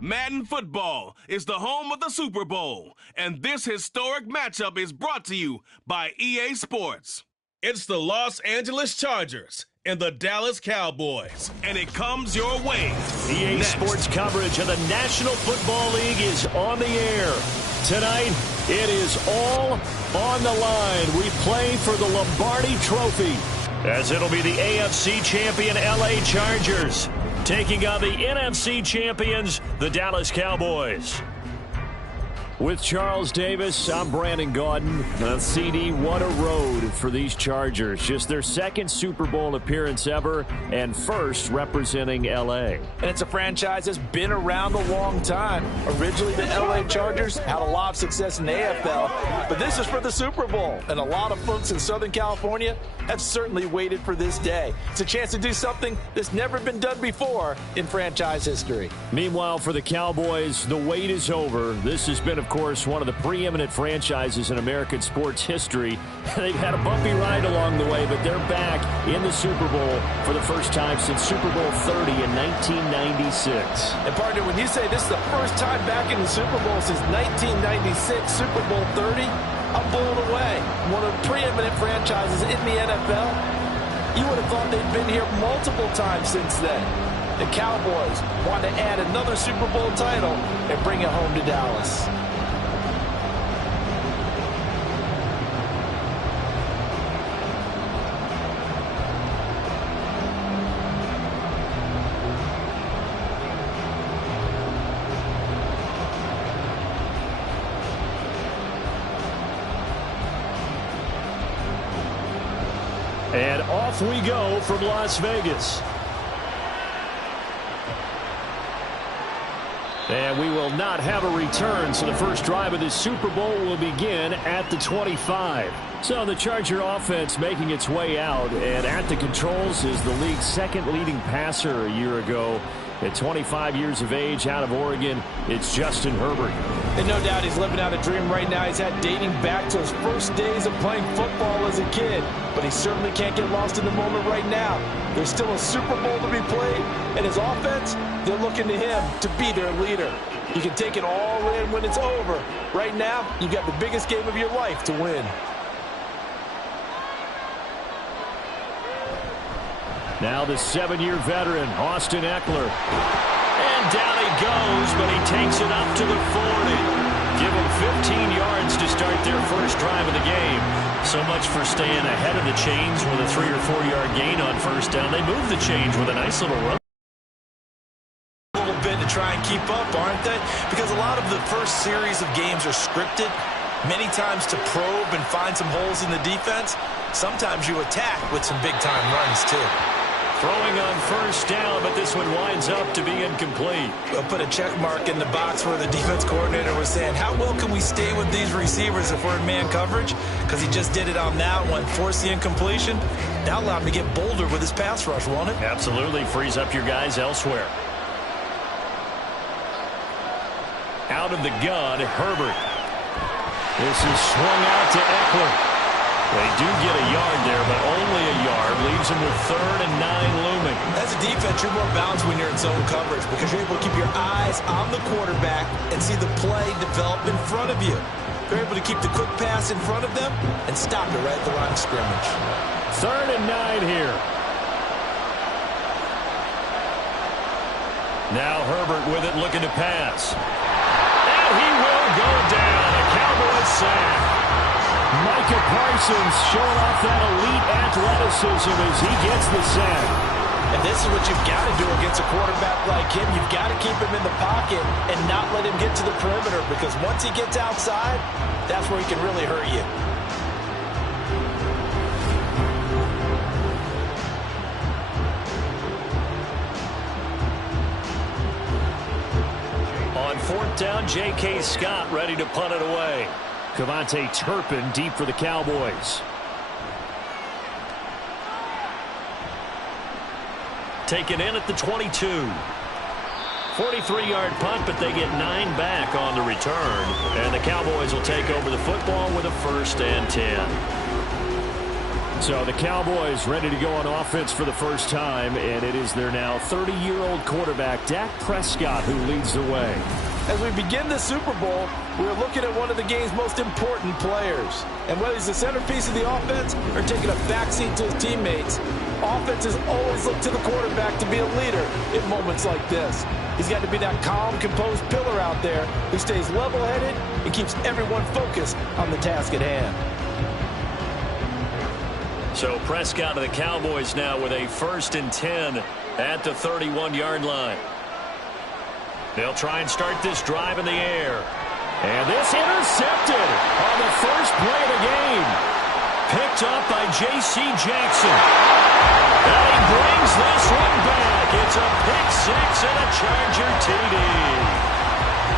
Madden Football is the home of the Super Bowl, and this historic matchup is brought to you by EA Sports. It's the Los Angeles Chargers and the Dallas Cowboys, and it comes your way. EA next. Sports coverage of the National Football League is on the air. Tonight, it is all on the line. We play for the Lombardi Trophy, as it'll be the AFC champion LA Chargers taking on the NFC champions, the Dallas Cowboys. With Charles Davis, I'm Brandon Gaudin. CD, what a road for these Chargers. Just their second Super Bowl appearance ever and first representing LA. And it's a franchise that's been around a long time. Originally, the LA Chargers had a lot of success in the AFL, but this is for the Super Bowl. And a lot of folks in Southern California have certainly waited for this day. It's a chance to do something that's never been done before in franchise history. Meanwhile, for the Cowboys, the wait is over. This has been, of course, one of the preeminent franchises in American sports history. They've had a bumpy ride along the way, but they're back in the Super Bowl for the first time since Super Bowl 30 in 1996. And partner, when you say this is the first time back in the Super Bowl since 1996, Super Bowl 30, I'm blown away. One of the preeminent franchises in the NFL. You would have thought they'd been here multiple times since then. The Cowboys want to add another Super Bowl title and bring it home to Dallas. And off we go from Las Vegas. And we will not have a return, so the first drive of this Super Bowl will begin at the 25. So the Charger offense making its way out, and at the controls is the league's second leading passer a year ago. At 25 years of age, out of Oregon, it's Justin Herbert. And no doubt he's living out a dream right now. He's had dating back to his first days of playing football as a kid. But he certainly can't get lost in the moment right now. There's still a Super Bowl to be played, and his offense, they're looking to him to be their leader. You can take it all in when it's over. Right now, you've got the biggest game of your life to win. Now the 7-year veteran, Austin Eckler. And down he goes, but he takes it up to the 40. Give him 15 yards to start their first drive of the game. So much for staying ahead of the chains with a 3- or 4-yard gain on first down. They move the chains with a nice little run. A little bit to try and keep up, aren't they? Because a lot of the first series of games are scripted. Many times to probe and find some holes in the defense. Sometimes you attack with some big-time runs, too. Throwing on first down, but this one winds up to be incomplete. We'll put a check mark in the box where the defense coordinator was saying, how well can we stay with these receivers if we're in man coverage? Because he just did it on that one, forced the incompletion. That allowed him to get bolder with his pass rush, won't it? Absolutely, frees up your guys elsewhere. Out of the gun, Herbert. This is swung out to Eckler. They do get a yard there, but only a yard. Leaves them with 3rd and 9 looming. As a defense, you're more balanced when you're in zone coverage because you're able to keep your eyes on the quarterback and see the play develop in front of you. You're able to keep the quick pass in front of them and stop it right at the line of scrimmage. 3rd and 9 here. Now Herbert with it, looking to pass. And he will go down. A Cowboys sack. Micah Parsons showing off that elite athleticism as he gets the sack. And this is what you've got to do against a quarterback like him. You've got to keep him in the pocket and not let him get to the perimeter because once he gets outside, that's where he can really hurt you. On 4th down, J.K. Scott ready to punt it away. Kevontae Turpin deep for the Cowboys. Taken in at the 22. 43-yard punt, but they get 9 back on the return. And the Cowboys will take over the football with a 1st and 10. So the Cowboys ready to go on offense for the first time, and it is their now 30-year-old quarterback, Dak Prescott, who leads the way. As we begin the Super Bowl, we're looking at one of the game's most important players. And whether he's the centerpiece of the offense or taking a backseat to his teammates, offenses always look to the quarterback to be a leader in moments like this. He's got to be that calm, composed pillar out there who stays level-headed and keeps everyone focused on the task at hand. So Prescott of the Cowboys now with a 1st and 10 at the 31-yard line. They'll try and start this drive in the air. And this intercepted on the first play of the game. Picked up by J.C. Jackson. And he brings this one back. It's a pick 6 and a Charger TD.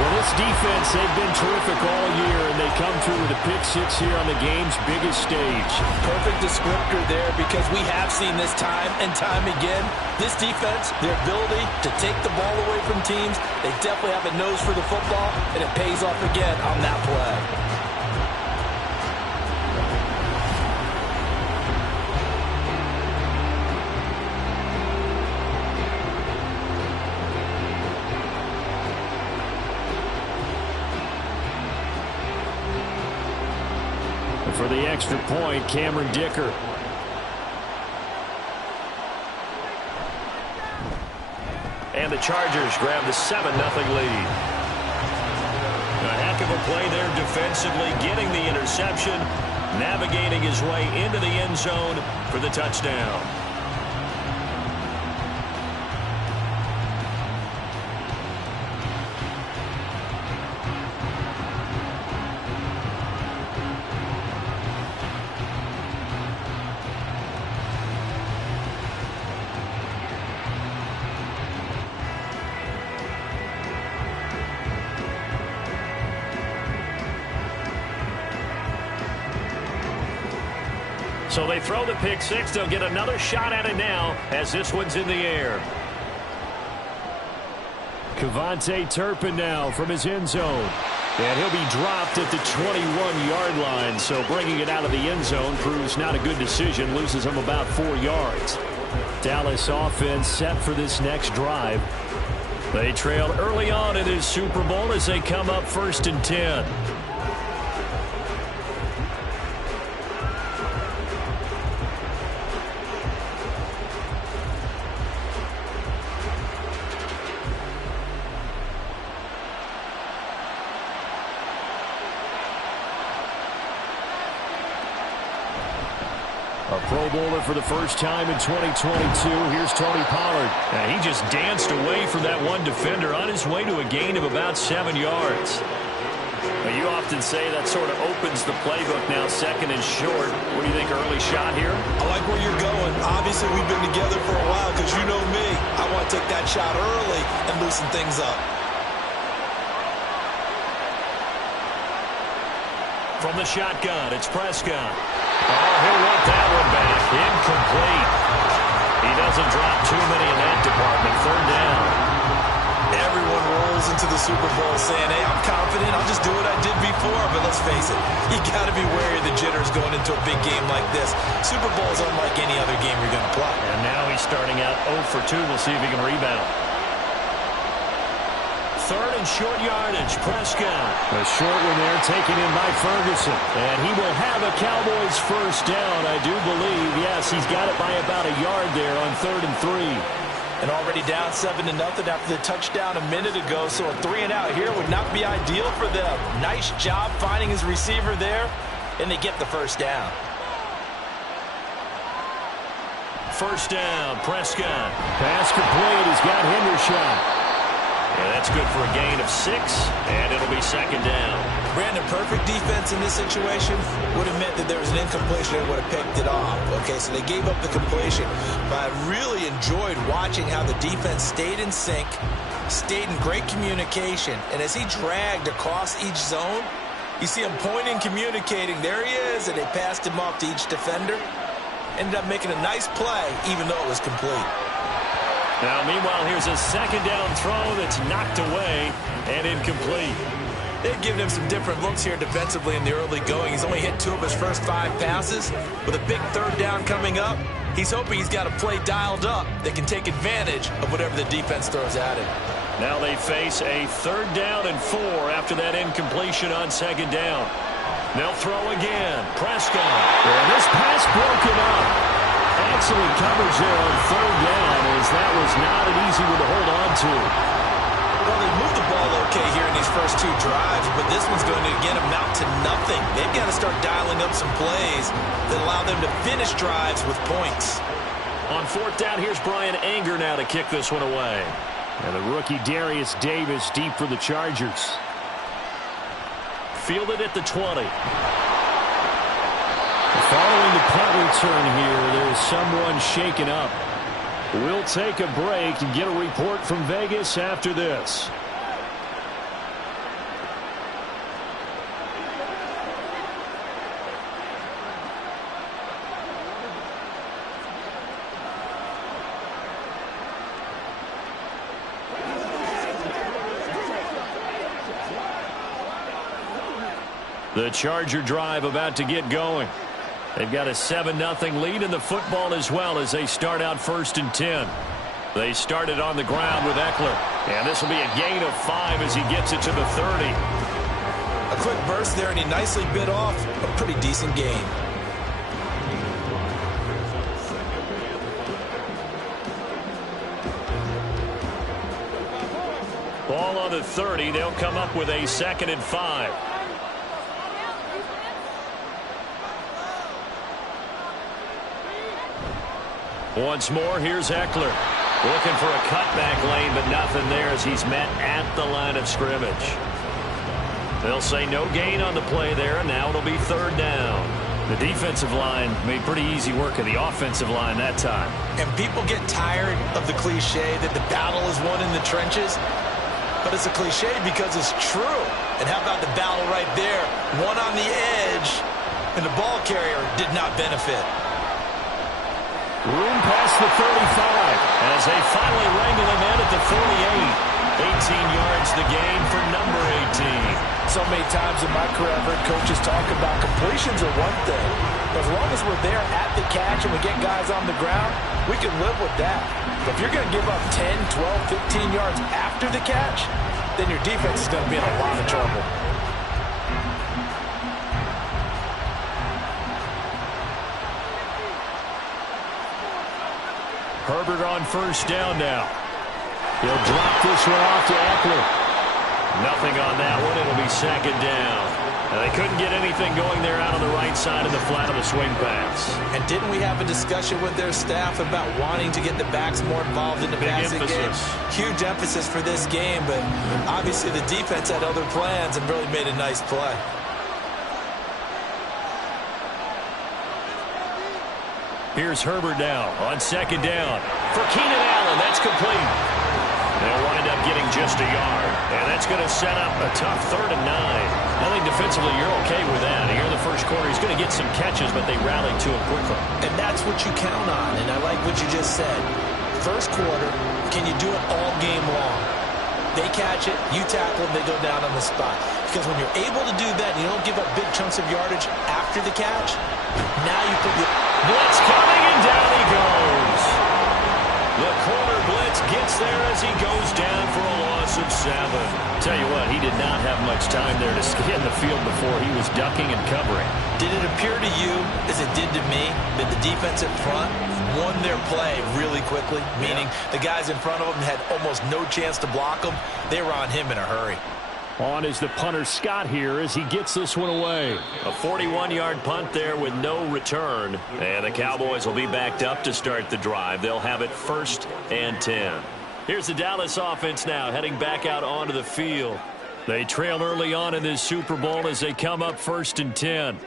Well, this defense, they've been terrific all year, and they come through with a pick 6 here on the game's biggest stage. Perfect descriptor there, because we have seen this time and time again. This defense, their ability to take the ball away from teams, they definitely have a nose for the football, and it pays off again on that play. For the extra point, Cameron Dicker. And the Chargers grab the 7-0 lead. A heck of a play there defensively, getting the interception, navigating his way into the end zone for the touchdown. So they throw the pick 6. They'll get another shot at it now as this one's in the air. Kevontae Turpin now from his end zone. And he'll be dropped at the 21-yard line. So bringing it out of the end zone proves not a good decision. Loses him about 4 yards. Dallas offense set for this next drive. They trailed early on in this Super Bowl as they come up 1st and 10. A Pro Bowler for the first time in 2022. Here's Tony Pollard. And he just danced away from that one defender on his way to a gain of about 7 yards. Well, you often say that sort of opens the playbook now, 2nd and short. What do you think, early shot here? I like where you're going. Obviously, we've been together for a while because you know me. I want to take that shot early and loosen things up. From the shotgun, it's Prescott. Oh, he'll want that one back. Incomplete. He doesn't drop too many in that department. 3rd down. Everyone rolls into the Super Bowl saying, hey, I'm confident. I'll just do what I did before. But let's face it, you got to be wary of the jitters going into a big game like this. Super Bowl is unlike any other game you're going to play. And now he's starting out 0 for 2. We'll see if he can rebound. 3rd and short yardage, Prescott. A short one there taken in by Ferguson. And he will have a Cowboys 1st down, I do believe. Yes, he's got it by about a yard there on 3rd and 3. And already down 7-0 after the touchdown a minute ago. So a 3 and out here would not be ideal for them. Nice job finding his receiver there. And they get the 1st down. 1st down, Prescott. Pass complete. He's got Hendershot. Yeah, that's good for a gain of 6, and it'll be 2nd down. Brandon, perfect defense in this situation would have meant that there was an incompletion and would have picked it off. Okay, so they gave up the completion, but I really enjoyed watching how the defense stayed in sync, stayed in great communication, and as he dragged across each zone, you see him pointing, communicating. There he is, and they passed him off to each defender. Ended up making a nice play, even though it was complete. Now, meanwhile, here's a 2nd down throw that's knocked away and incomplete. They've given him some different looks here defensively in the early going. He's only hit 2 of his first 5 passes. With a big third down coming up, he's hoping he's got a play dialed up that can take advantage of whatever the defense throws at him. Now they face a 3rd down and 4 after that incompletion on 2nd down. They'll throw again. Prescott. And this pass broken up. Excellent coverage there on 3rd down, as that was not an easy one to hold on to. Well, they moved the ball okay here in these first 2 drives, but this one's going to, again, amount to nothing. They've got to start dialing up some plays that allow them to finish drives with points. On 4th down, here's Brian Anger now to kick this one away. And the rookie Darius Davis deep for the Chargers. Fielded at the 20. Following the punt return here, there's someone shaken up. We'll take a break and get a report from Vegas after this. The Charger drive about to get going. They've got a 7-0 lead in the football as well as they start out 1st and 10. They started on the ground with Eckler. And this will be a gain of 5 as he gets it to the 30. A quick burst there, and he nicely bit off a pretty decent gain. Ball on the 30. They'll come up with a 2nd and 5. Once more, here's Eckler. Looking for a cutback lane, but nothing there as he's met at the line of scrimmage. They'll say no gain on the play there, and now it'll be 3rd down. The defensive line made pretty easy work of the offensive line that time. And people get tired of the cliche that the battle is won in the trenches. But it's a cliche because it's true. And how about the battle right there? One on the edge, and the ball carrier did not benefit. Room past the 35 as they finally wrangle him in at the 48. 18 yards the gain for number 18. So many times in my career I've heard coaches talk about completions are one thing. But as long as we're there at the catch and we get guys on the ground, we can live with that. But if you're going to give up 10, 12, 15 yards after the catch, then your defense is going to be in a lot of trouble. Herbert on 1st down now. He'll drop this one off to Eckler. Nothing on that one. It'll be 2nd down. Now they couldn't get anything going there out on the right side of the flat of the swing pass. And didn't we have a discussion with their staff about wanting to get the backs more involved in the passing game? Huge emphasis for this game, but obviously the defense had other plans and really made a nice play. Here's Herbert now on 2nd down. For Keenan Allen, that's complete. They'll wind up getting just a yard. And that's going to set up a tough 3rd and 9. I think defensively you're okay with that. Here in the first quarter, he's going to get some catches, but they rallied to him quickly. And that's what you count on, and I like what you just said. First quarter, can you do it all game long? They catch it, you tackle them, they go down on the spot. Because when you're able to do that and you don't give up big chunks of yardage after the catch, now you put the blitz coming, and down he goes. The corner blitz gets there as he goes down for a loss of 7. Tell you what, he did not have much time there to stay in the field before he was ducking and covering. Did it appear to you, as it did to me, that the defense in front won their play really quickly? Meaning the guys in front of them had almost no chance to block them. They were on him in a hurry. On is the punter Scott here as he gets this one away. A 41-yard punt there with no return. And the Cowboys will be backed up to start the drive. They'll have it 1st and 10. Here's the Dallas offense now heading back out onto the field. They trail early on in this Super Bowl as they come up 1st and 10.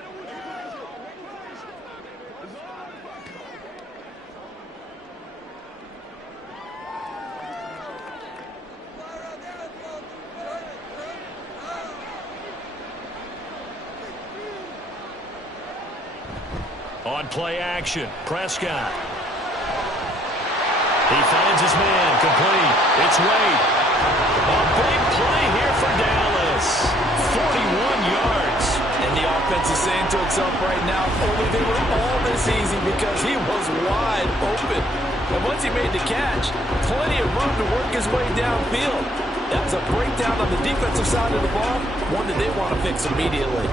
On play action, Prescott. He finds his man, complete. It's Wade. A big play here for Dallas. saying to itself right now, if only they were all this easy, because he was wide open. And once he made the catch, plenty of room to work his way downfield. That was a breakdown on the defensive side of the ball, one that they want to fix immediately.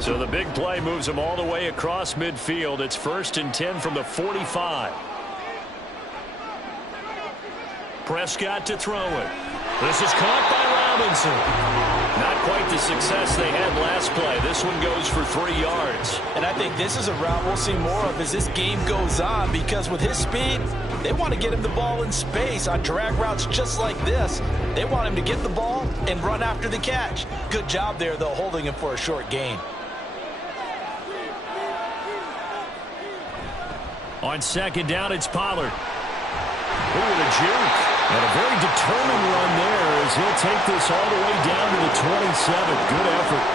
So the big play moves him all the way across midfield. It's 1st and 10 from the 45. Prescott to throw it. This is caught by Robinson. Not quite the success they had last play. This one goes for 3 yards. And I think this is a route we'll see more of as this game goes on, because with his speed, they want to get him the ball in space on drag routes just like this. They want him to get the ball and run after the catch. Good job there, though, holding him for a short gain. On 2nd down, it's Pollard. Ooh, the juke. And a very determined run there as he'll take this all the way down to the 27. Good effort.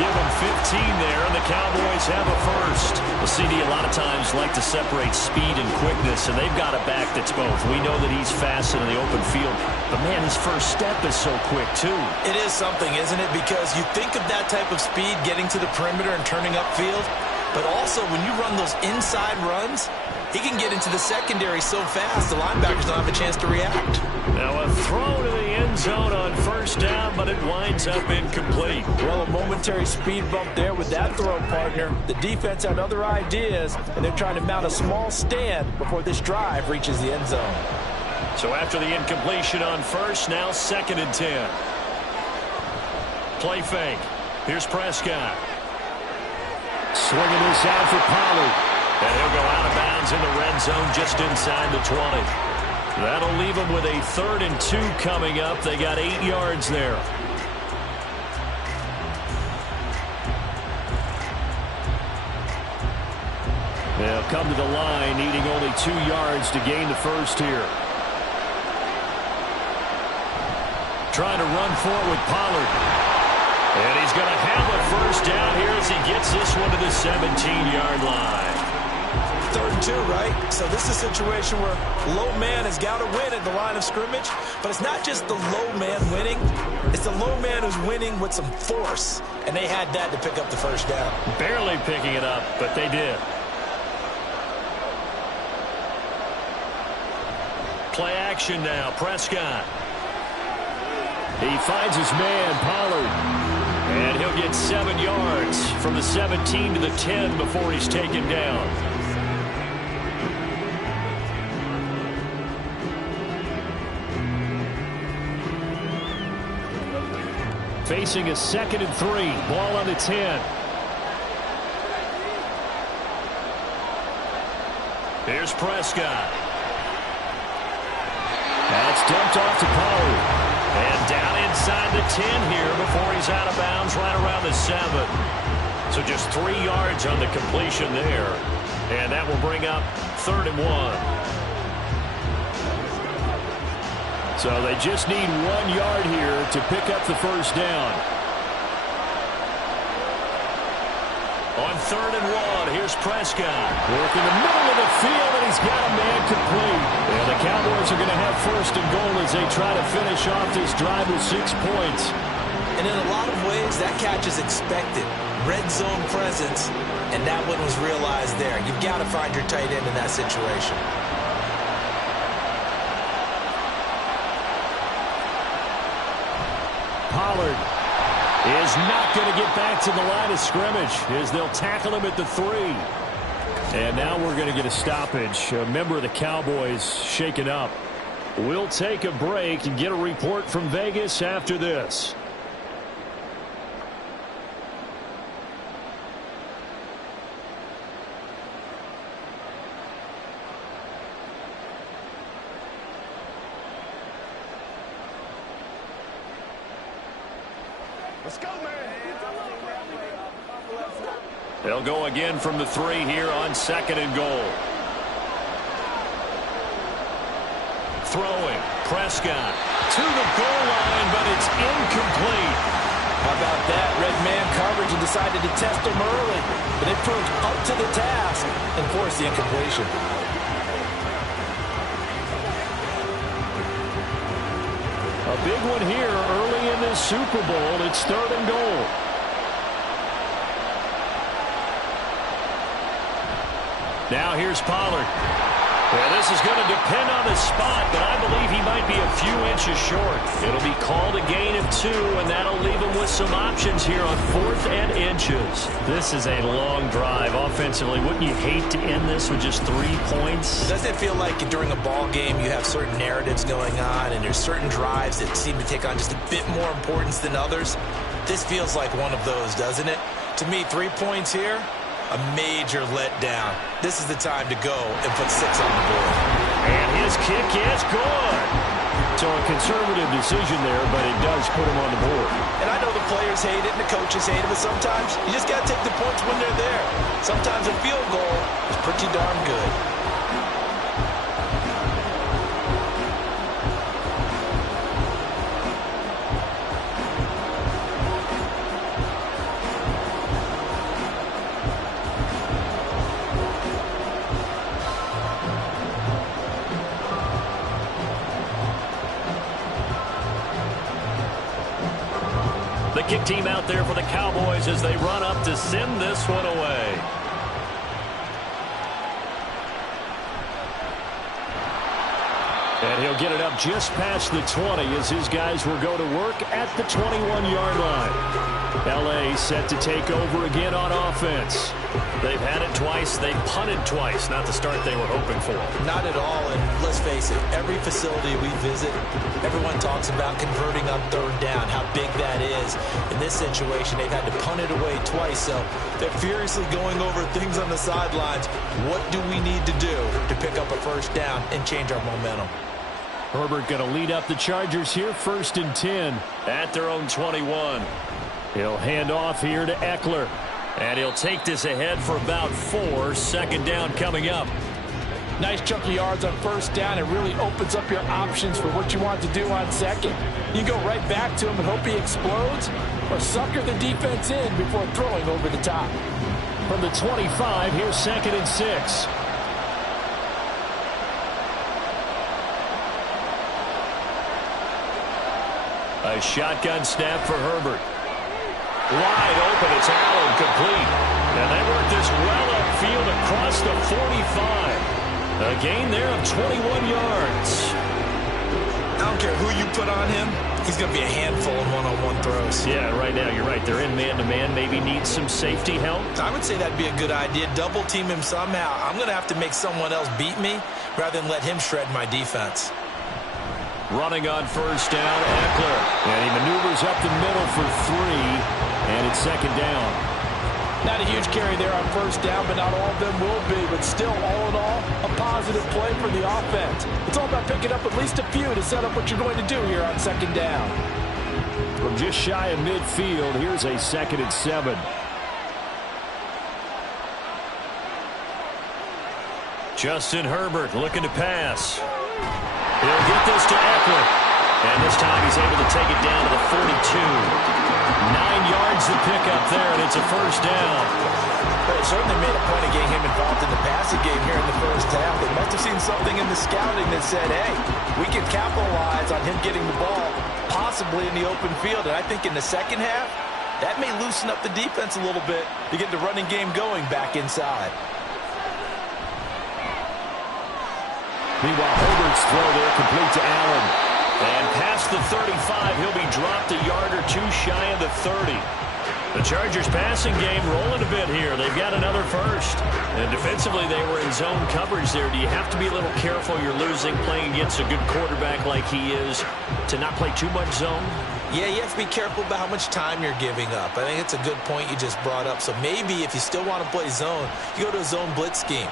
Give him 15 there, and the Cowboys have a first. Well, CD a lot of times like to separate speed and quickness, and they've got a back that's both. We know that he's fast in the open field, but, man, his first step is so quick, too. It is something, isn't it? Because you think of that type of speed getting to the perimeter and turning upfield, but also when you run those inside runs, he can get into the secondary so fast the linebackers don't have a chance to react. Now a throw to the end zone on 1st down, but it winds up incomplete. Well, a momentary speed bump there with that throw, partner. The defense had other ideas, and they're trying to mount a small stand before this drive reaches the end zone. So after the incompletion on 1st, now 2nd and 10. Play fake. Here's Prescott. Swinging this out for Pollard. And he'll go out of bounds in the red zone just inside the 20. That'll leave them with a 3rd and 2 coming up. They got 8 yards there. They'll come to the line, needing only 2 yards to gain the first here. Trying to run for it with Pollard. And he's going to have a first down here as he gets this one to the 17-yard line. 3rd and 2, right? So this is a situation where low man has got to win at the line of scrimmage, but it's not just the low man winning. It's the low man who's winning with some force, and they had that to pick up the first down. Barely picking it up, but they did. Play action now, Prescott. He finds his man, Pollard. And he'll get 7 yards from the 17 to the 10 before he's taken down. Facing a 2nd and 3. Ball on the 10. Here's Prescott. That's dumped off to Pollard. And down inside the 10 here before he's out of bounds right around the 7. So just 3 yards on the completion there. And that will bring up 3rd and 1. So they just need 1 yard here to pick up the first down. On 3rd and 1, here's Prescott. Working the middle of the field, and he's got a man complete. And the Cowboys are going to have 1st and goal as they try to finish off this drive with 6 points. And in a lot of ways, that catch is expected. Red zone presence, and that one was realized there. You've got to find your tight end in that situation. Pollard is not going to get back to the line of scrimmage as they'll tackle him at the 3. And now we're going to get a stoppage. A member of the Cowboys shaken up. We'll take a break and get a report from Vegas after this. Let's go, man. They'll go again from the 3 here on 2nd and goal. Throwing. Prescott to the goal line, but it's incomplete. How about that? Red man coverage and decided to test him early. But it proved up to the task and forced the incompletion. A big one here early in this Super Bowl. It's 3rd and goal. Now here's Pollard. Well, this is going to depend on his spot, but I believe he might be a few inches short. It'll be called a gain of 2, and that'll leave him with some options here on 4th and inches. This is a long drive offensively. Wouldn't you hate to end this with just 3 points? Doesn't it feel like during a ball game you have certain narratives going on and there's certain drives that seem to take on just a bit more importance than others? This feels like one of those, doesn't it? To me, 3 points here, a major letdown. This is the time to go and put 6 on the board. And his kick is good. So a conservative decision there, but it does put him on the board. And I know the players hate it and the coaches hate it, but sometimes you just got to take the points when they're there. Sometimes a field goal is pretty darn good. The kick team out there for the Cowboys as they run up to send this one away. And he'll get it up just past the 20 as his guys will go to work at the 21-yard line. L.A. set to take over again on offense. They've had it twice. They've punted twice. Not the start they were hoping for. Not at all, and let's face it, every facility we visit, everyone talks about converting on 3rd down, how big that is. In this situation, they've had to punt it away twice, so they're furiously going over things on the sidelines. What do we need to do to pick up a 1st down and change our momentum? Herbert going to lead up the Chargers here, 1st and 10. At their own 21. He'll hand off here to Eckler. And he'll take this ahead for about 4. 2nd down coming up. Nice chunk of yards on 1st down. It really opens up your options for what you want to do on 2nd. You go right back to him and hope he explodes, or sucker the defense in before throwing over the top. From the 25, here's 2nd and 6. A shotgun snap for Herbert. Wide open, it's Allen, complete. And they work this well upfield across the 45. A gain there of 21 yards. I don't care who you put on him, he's going to be a handful in one-on-one throws. Yeah, right now, you're right. They're in man-to-man, maybe need some safety help. I would say that'd be a good idea. Double team him somehow. I'm going to have to make someone else beat me rather than let him shred my defense. Running on 1st down, Eckler. And he maneuvers up the middle for 3, and it's 2nd down. Not a huge carry there on 1st down, but not all of them will be. But still, all in all, a positive play for the offense. It's all about picking up at least a few to set up what you're going to do here on 2nd down. From just shy of midfield, here's a 2nd and 7. Justin Herbert looking to pass. He'll get this to Eckler. And this time he's able to take it down to the 42. 9 yards to pick up there, and it's a 1st down. Well, it certainly made a point of getting him involved in the passing game here in the 1st half. They must have seen something in the scouting that said, hey, we can capitalize on him getting the ball, possibly in the open field. And I think in the 2nd half, that may loosen up the defense a little bit to get the running game going back inside. Meanwhile, Herbert's throw there complete to Allen. And past the 35, he'll be dropped a yard or 2 shy of the 30. The Chargers passing game rolling a bit here. They've got another 1st. And defensively, they were in zone coverage there. Do you have to be a little careful? You're losing, playing against a good quarterback like he is, to not play too much zone? Yeah, you have to be careful about how much time you're giving up. I think it's a good point you just brought up. So maybe if you still want to play zone, you go to a zone blitz scheme.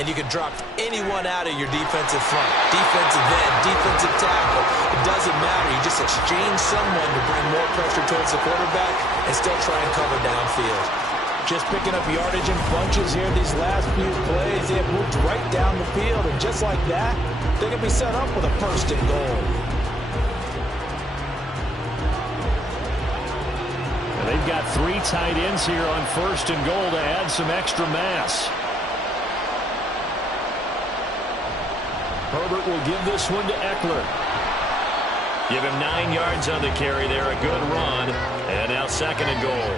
And you can drop anyone out of your defensive front, defensive end, defensive tackle. It doesn't matter. You just exchange someone to bring more pressure towards the quarterback and still try and cover downfield. Just picking up yardage in bunches here these last few plays. They have moved right down the field, and just like that, they're going to be set up with a 1st and goal. And they've got 3 tight ends here on 1st and goal to add some extra mass. Herbert will give this one to Eckler. Give him 9 yards on the carry there, a good run. And now 2nd and goal.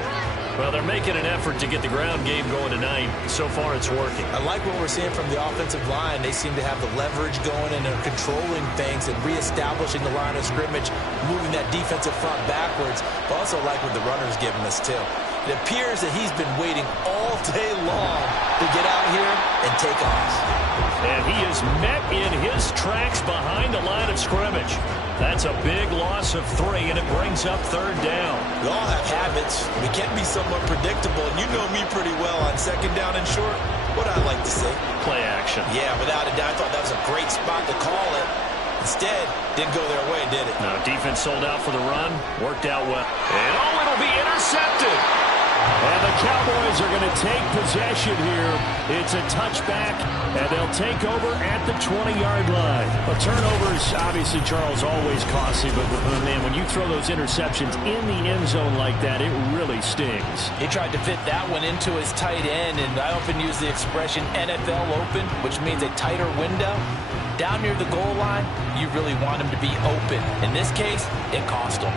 Well, they're making an effort to get the ground game going tonight. So far, it's working. I like what we're seeing from the offensive line. They seem to have the leverage going, and they're controlling things and reestablishing the line of scrimmage, moving that defensive front backwards. But also like what the runner's giving us, too. It appears that he's been waiting all day long to get out here and take off. And he is met in his tracks behind the line of scrimmage. That's a big loss of 3, and it brings up 3rd down. We all have habits. We can be somewhat predictable, and you know me pretty well on 2nd down and short. What I like to say? Play action. Yeah, without a doubt. I thought that was a great spot to call it. Instead, didn't go their way, did it? No, defense sold out for the run. Worked out well. And it'll be intercepted. And the Cowboys are going to take possession here. It's a touchback, and they'll take over at the 20-yard line. Well, turnovers, obviously, Charles, always costly, but, man, when you throw those interceptions in the end zone like that, it really stings. He tried to fit that one into his tight end, and I often use the expression NFL open, which means a tighter window. Down near the goal line, you really want him to be open. In this case, it cost him.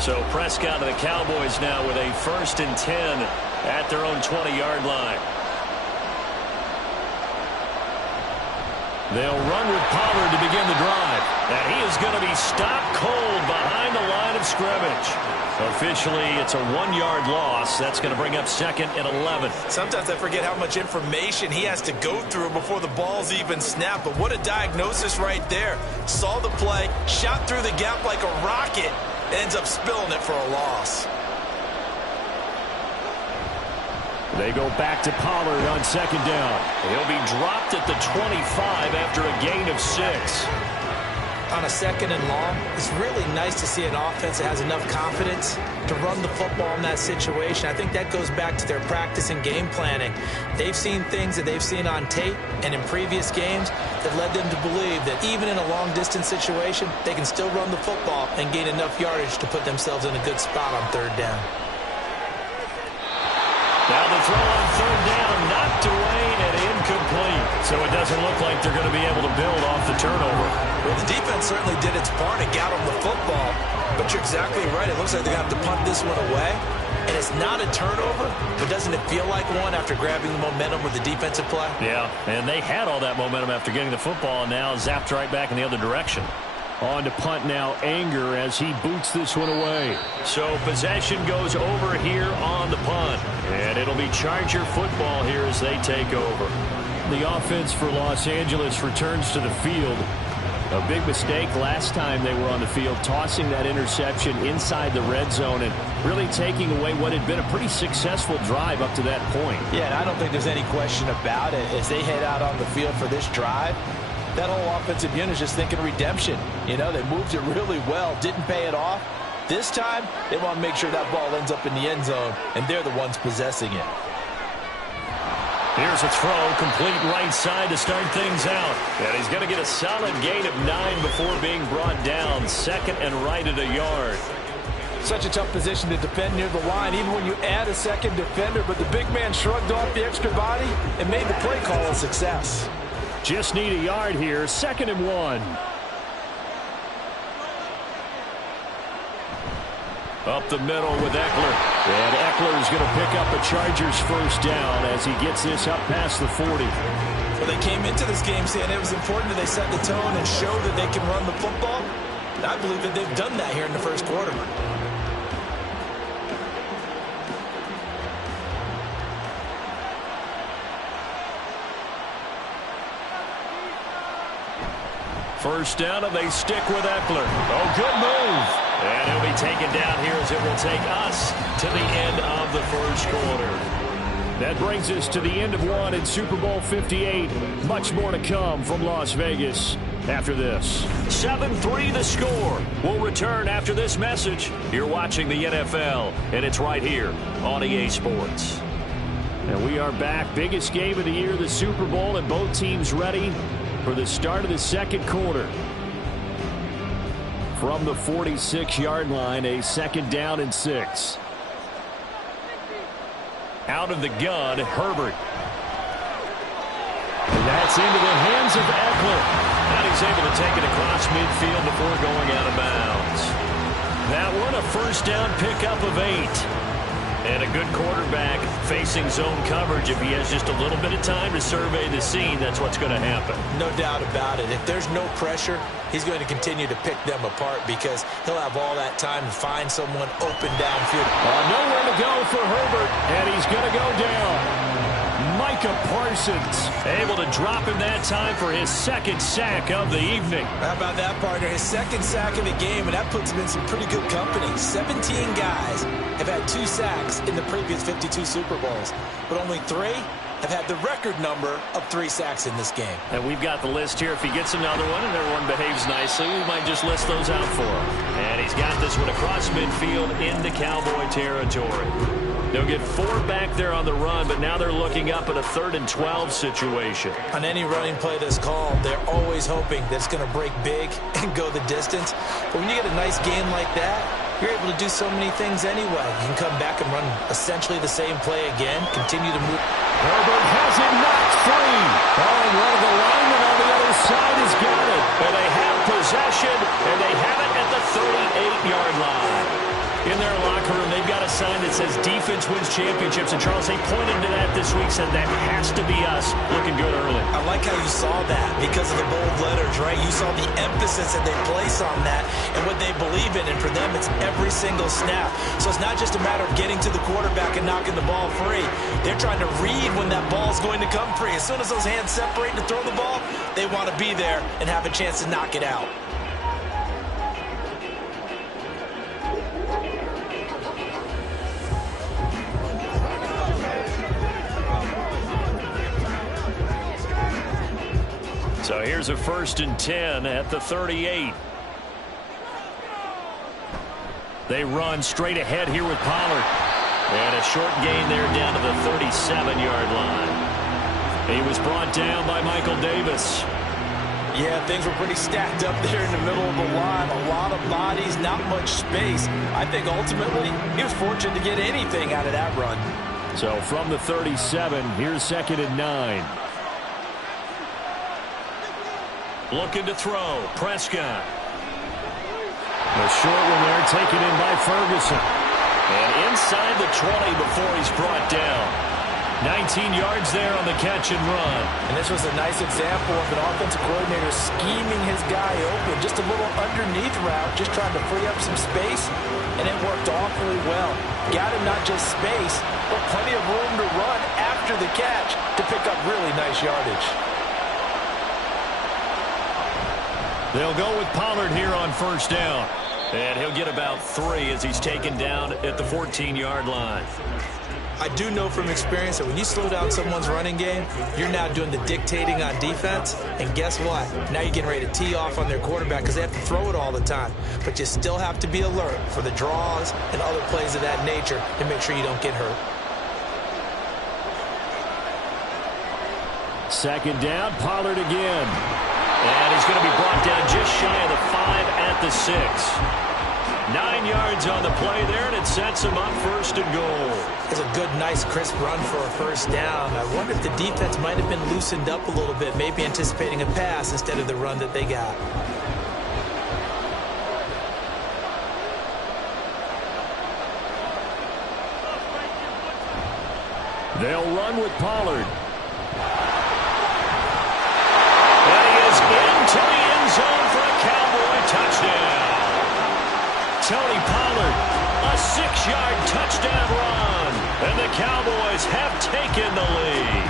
So Prescott and the Cowboys now with a 1st and 10 at their own 20-yard line. They'll run with Pollard to begin the drive. And he is going to be stopped cold behind the line of scrimmage. Officially, it's a 1-yard loss. That's going to bring up 2nd and 11. Sometimes I forget how much information he has to go through before the ball's even snapped. But what a diagnosis right there. Saw the play, shot through the gap like a rocket, ends up spilling it for a loss. They go back to Pollard on 2nd down. He'll be dropped at the 25 after a gain of 6. On a 2nd and long, it's really nice to see an offense that has enough confidence to run the football in that situation. I think that goes back to their practice and game planning. They've seen things that they've seen on tape and in previous games that led them to believe that even in a long-distance situation, they can still run the football and gain enough yardage to put themselves in a good spot on 3rd down. Now the throw on 3rd down, knocked away and incomplete. So it doesn't look like they're going to be able to build off the turnover. Well, the defense certainly did its part and got them the football. But you're exactly right. It looks like they're going to have to punt this one away. And it's not a turnover, but doesn't it feel like one after grabbing the momentum with the defensive play? Yeah, and they had all that momentum after getting the football and now zapped right back in the other direction. On to punt now, Anger, as he boots this one away. So possession goes over here on the punt. And it'll be Charger football here as they take over. The offense for Los Angeles returns to the field. A big mistake last time they were on the field, tossing that interception inside the red zone and really taking away what had been a pretty successful drive up to that point. Yeah, and I don't think there's any question about it. As they head out on the field for this drive, that whole offensive unit is just thinking redemption. You know, they moved it really well, didn't pay it off. This time, they want to make sure that ball ends up in the end zone, and they're the ones possessing it. Here's a throw, complete right side to start things out. And he's going to get a solid gain of 9 before being brought down. 2nd and right at a yard. Such a tough position to defend near the line, even when you add a second defender. But the big man shrugged off the extra body and made the play call a success. Just need a yard here. 2nd and 1. Up the middle with Eckler. And Eckler is going to pick up a Chargers 1st down as he gets this up past the 40. Well, they came into this game saying it was important that they set the tone and show that they can run the football. And I believe that they've done that here in the 1st quarter. First down, and they stick with Eckler. Oh, good move. And he'll be taken down here as it will take us to the end of the 1st quarter. That brings us to the end of one in Super Bowl 58. Much more to come from Las Vegas after this. 7-3 the score. We'll return after this message. You're watching the NFL, and it's right here on EA Sports. And we are back. Biggest game of the year, the Super Bowl, and both teams ready for the start of the 2nd quarter. From the 46-yard line, a 2nd down and 6. Out of the gun, Herbert. And that's into the hands of Eckler. And he's able to take it across midfield before going out of bounds. That one, a 1st down pickup of 8. And a good quarterback facing zone coverage. If he has just a little bit of time to survey the scene, that's what's going to happen. No doubt about it. If there's no pressure, he's going to continue to pick them apart because he'll have all that time to find someone open downfield. Nowhere to go for Herbert, and he's going to go down. Micah Parsons able to drop him that time for his 2nd sack of the evening. How about that, partner? His 2nd sack of the game, and that puts him in some pretty good company. 17 guys have had 2 sacks in the previous 52 Super Bowls, but only 3 have had the record number of 3 sacks in this game. And we've got the list here. If he gets another one and everyone behaves nicely, we might just list those out for him. And he's got this one across midfield into Cowboy territory. They'll get 4 back there on the run, but now they're looking up at a 3rd and 12 situation. On any running play that's called, they're always hoping that it's going to break big and go the distance. But when you get a nice game like that, you're able to do so many things anyway. You can come back and run essentially the same play again, continue to move. Herbert has it knocked free. Oh, and one of the linemen on the other side has got it. And they have possession, and they have it at the 38-yard line. In their locker room, they've got a sign that says defense wins championships. And Charles, they pointed to that this week, said that has to be us. Looking good early. I like how you saw that because of the bold letters, right? You saw the emphasis that they place on that and what they believe in. And for them, it's every single snap. So it's not just a matter of getting to the quarterback and knocking the ball free. They're trying to read when that ball's going to come free. As soon as those hands separate to throw the ball, they want to be there and have a chance to knock it out. So here's a 1st and 10 at the 38. They run straight ahead here with Pollard. And a short gain there down to the 37-yard line. He was brought down by Michael Davis. Yeah, things were pretty stacked up there in the middle of the line. A lot of bodies, not much space. I think ultimately he was fortunate to get anything out of that run. So from the 37, here's 2nd and 9. Looking to throw. Prescott. The short one there taken in by Ferguson. And inside the 20 before he's brought down. 19 yards there on the catch and run. And this was a nice example of an offensive coordinator scheming his guy open. Just a little underneath route, just trying to free up some space, and it worked awfully well. Got him not just space, but plenty of room to run after the catch to pick up really nice yardage. They'll go with Pollard here on 1st down. And he'll get about 3 as he's taken down at the 14-yard line. I do know from experience that when you slow down someone's running game, you're now doing the dictating on defense. And guess what? Now you're getting ready to tee off on their quarterback because they have to throw it all the time. But you still have to be alert for the draws and other plays of that nature to make sure you don't get hurt. 2nd down, Pollard again. And he's going to be brought down just shy of the 5 at the 6. 9 yards on the play there, and it sets him up 1st and goal. It's a good, nice, crisp run for a 1st down. I wonder if the defense might have been loosened up a little bit, maybe anticipating a pass instead of the run that they got. They'll run with Pollard. And he is into the end zone for a Cowboy touchdown. Tony Pollard, a 6-yard touchdown run. And the Cowboys have taken the lead.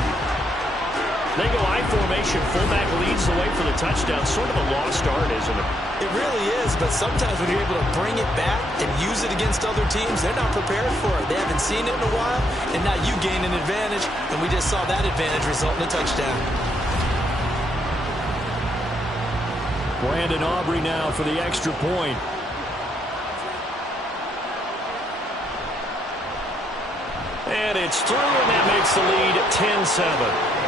They go I formation, fullback leads the way for the touchdown. Sort of a lost art, isn't it? It really is, but sometimes when you're able to bring it back and use it against other teams, they're not prepared for it. They haven't seen it in a while, and now you gain an advantage, and we just saw that advantage result in a touchdown. Brandon Aubrey now for the extra point. And it's through, and that makes the lead 10-7.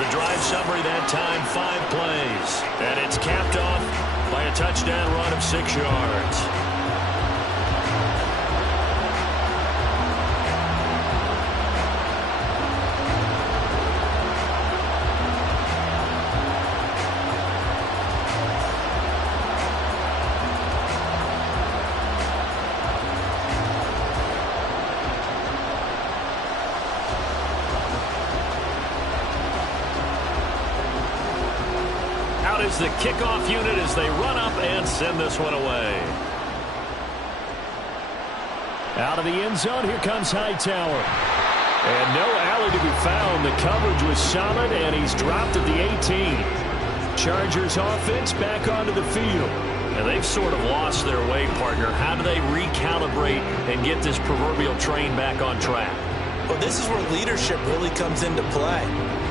The drive summary that time, 5 plays. And it's capped off by a touchdown run of 6 yards. Is the kickoff unit as they run up and send this one away. Out of the end zone, here comes Hightower. And no alley to be found. The coverage was solid, and he's dropped at the 18. Chargers offense back onto the field. And they've sort of lost their way, partner. How do they recalibrate and get this proverbial train back on track? Well, this is where leadership really comes into play.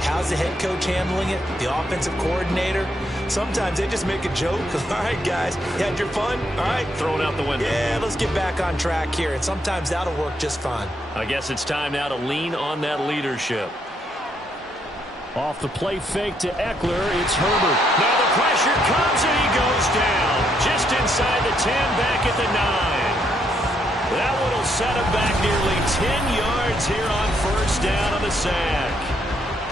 How's the head coach handling it? The offensive coordinator? Sometimes they just make a joke. All right, guys, you had your fun? All right. Throw it out the window. Yeah, let's get back on track here. And sometimes that'll work just fine. I guess it's time now to lean on that leadership. Off the play fake to Eckler, it's Herbert. Now the pressure comes and he goes down. Just inside the 10, back at the 9. That one will set him back nearly 10 yards here on first down on the sack.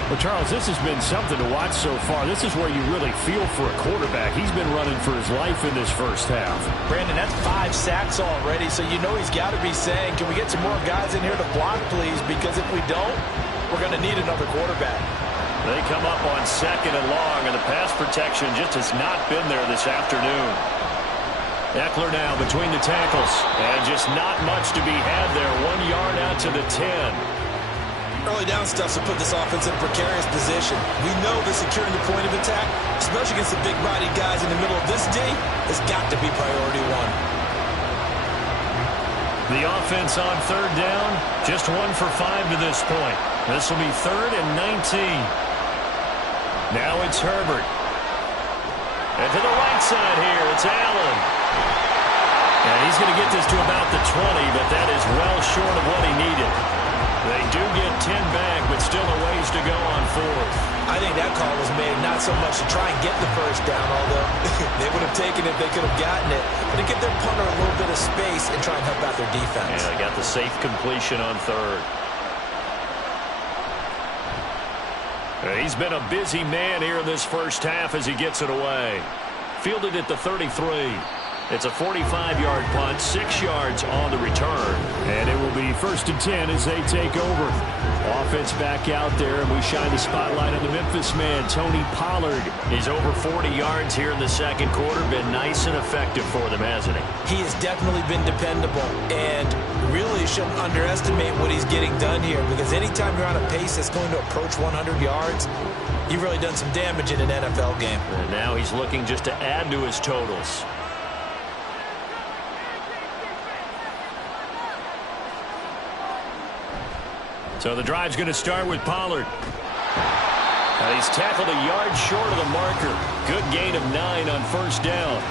Well, Charles, this has been something to watch so far. This is where you really feel for a quarterback. He's been running for his life in this first half. Brandon, that's 5 sacks already, so you know he's got to be saying, can we get some more guys in here to block, please? Because if we don't, we're going to need another quarterback. They come up on 2nd and long, and the pass protection just has not been there this afternoon. Eckler now between the tackles, and just not much to be had there. 1 yard out to the 10. Early down stuff to put this offense in a precarious position. We know that securing the point of attack, especially against the big-bodied guys in the middle of this D, has got to be priority 1. The offense on 3rd down, just 1 for 5 to this point. This will be 3rd and 19. Now it's Herbert. And to the right side here, it's Allen. And he's going to get this to about the 20, but that is well short of what he needed. They do get 10 back, but still a ways to go on 4th. I think that call was made not so much to try and get the first down, although they would have taken it if they could have gotten it, but to give their punter a little bit of space and try and help out their defense. Yeah, they got the safe completion on 3rd. He's been a busy man here in this first half as he gets it away. Fielded at the 33. It's a 45-yard punt, 6 yards on the return. And it will be 1st and 10 as they take over. Offense back out there, and we shine the spotlight on the Memphis man, Tony Pollard. He's over 40 yards here in the second quarter. Been nice and effective for them, hasn't he? He has definitely been dependable, and really shouldn't underestimate what he's getting done here, because anytime you're on a pace that's going to approach 100 yards, you've really done some damage in an NFL game. And now he's looking just to add to his totals. So the drive's going to start with Pollard. He's tackled a yard short of the marker. Good gain of 9 on first down.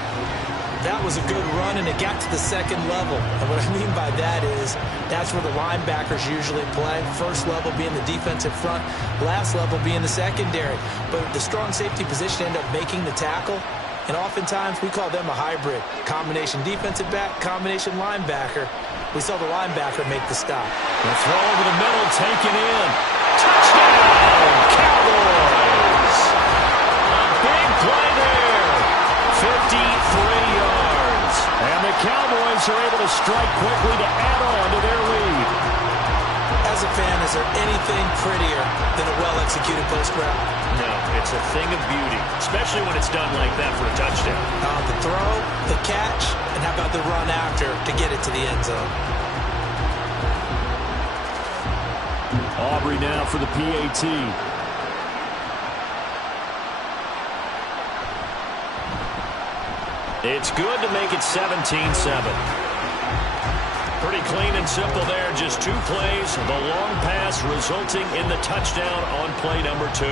That was a good run, and it got to the second level. And what I mean by that is that's where the linebackers usually play. First level being the defensive front, last level being the secondary. But the strong safety position ended up making the tackle. And oftentimes we call them a hybrid. Combination defensive back, combination linebacker. We saw the linebacker make the stop. The throw over the middle, taken in. Touchdown, Cowboys! A big play there. 53 yards. And the Cowboys are able to strike quickly to add on to their lead. As a fan, is there anything prettier than a well-executed post route? No, it's a thing of beauty, especially when it's done like that for a touchdown. The throw, the catch, and how about the run after to get it to the end zone? Aubrey now for the PAT. It's good to make it 17-7. Pretty clean and simple there. Just 2 plays. The long pass resulting in the touchdown on play number 2.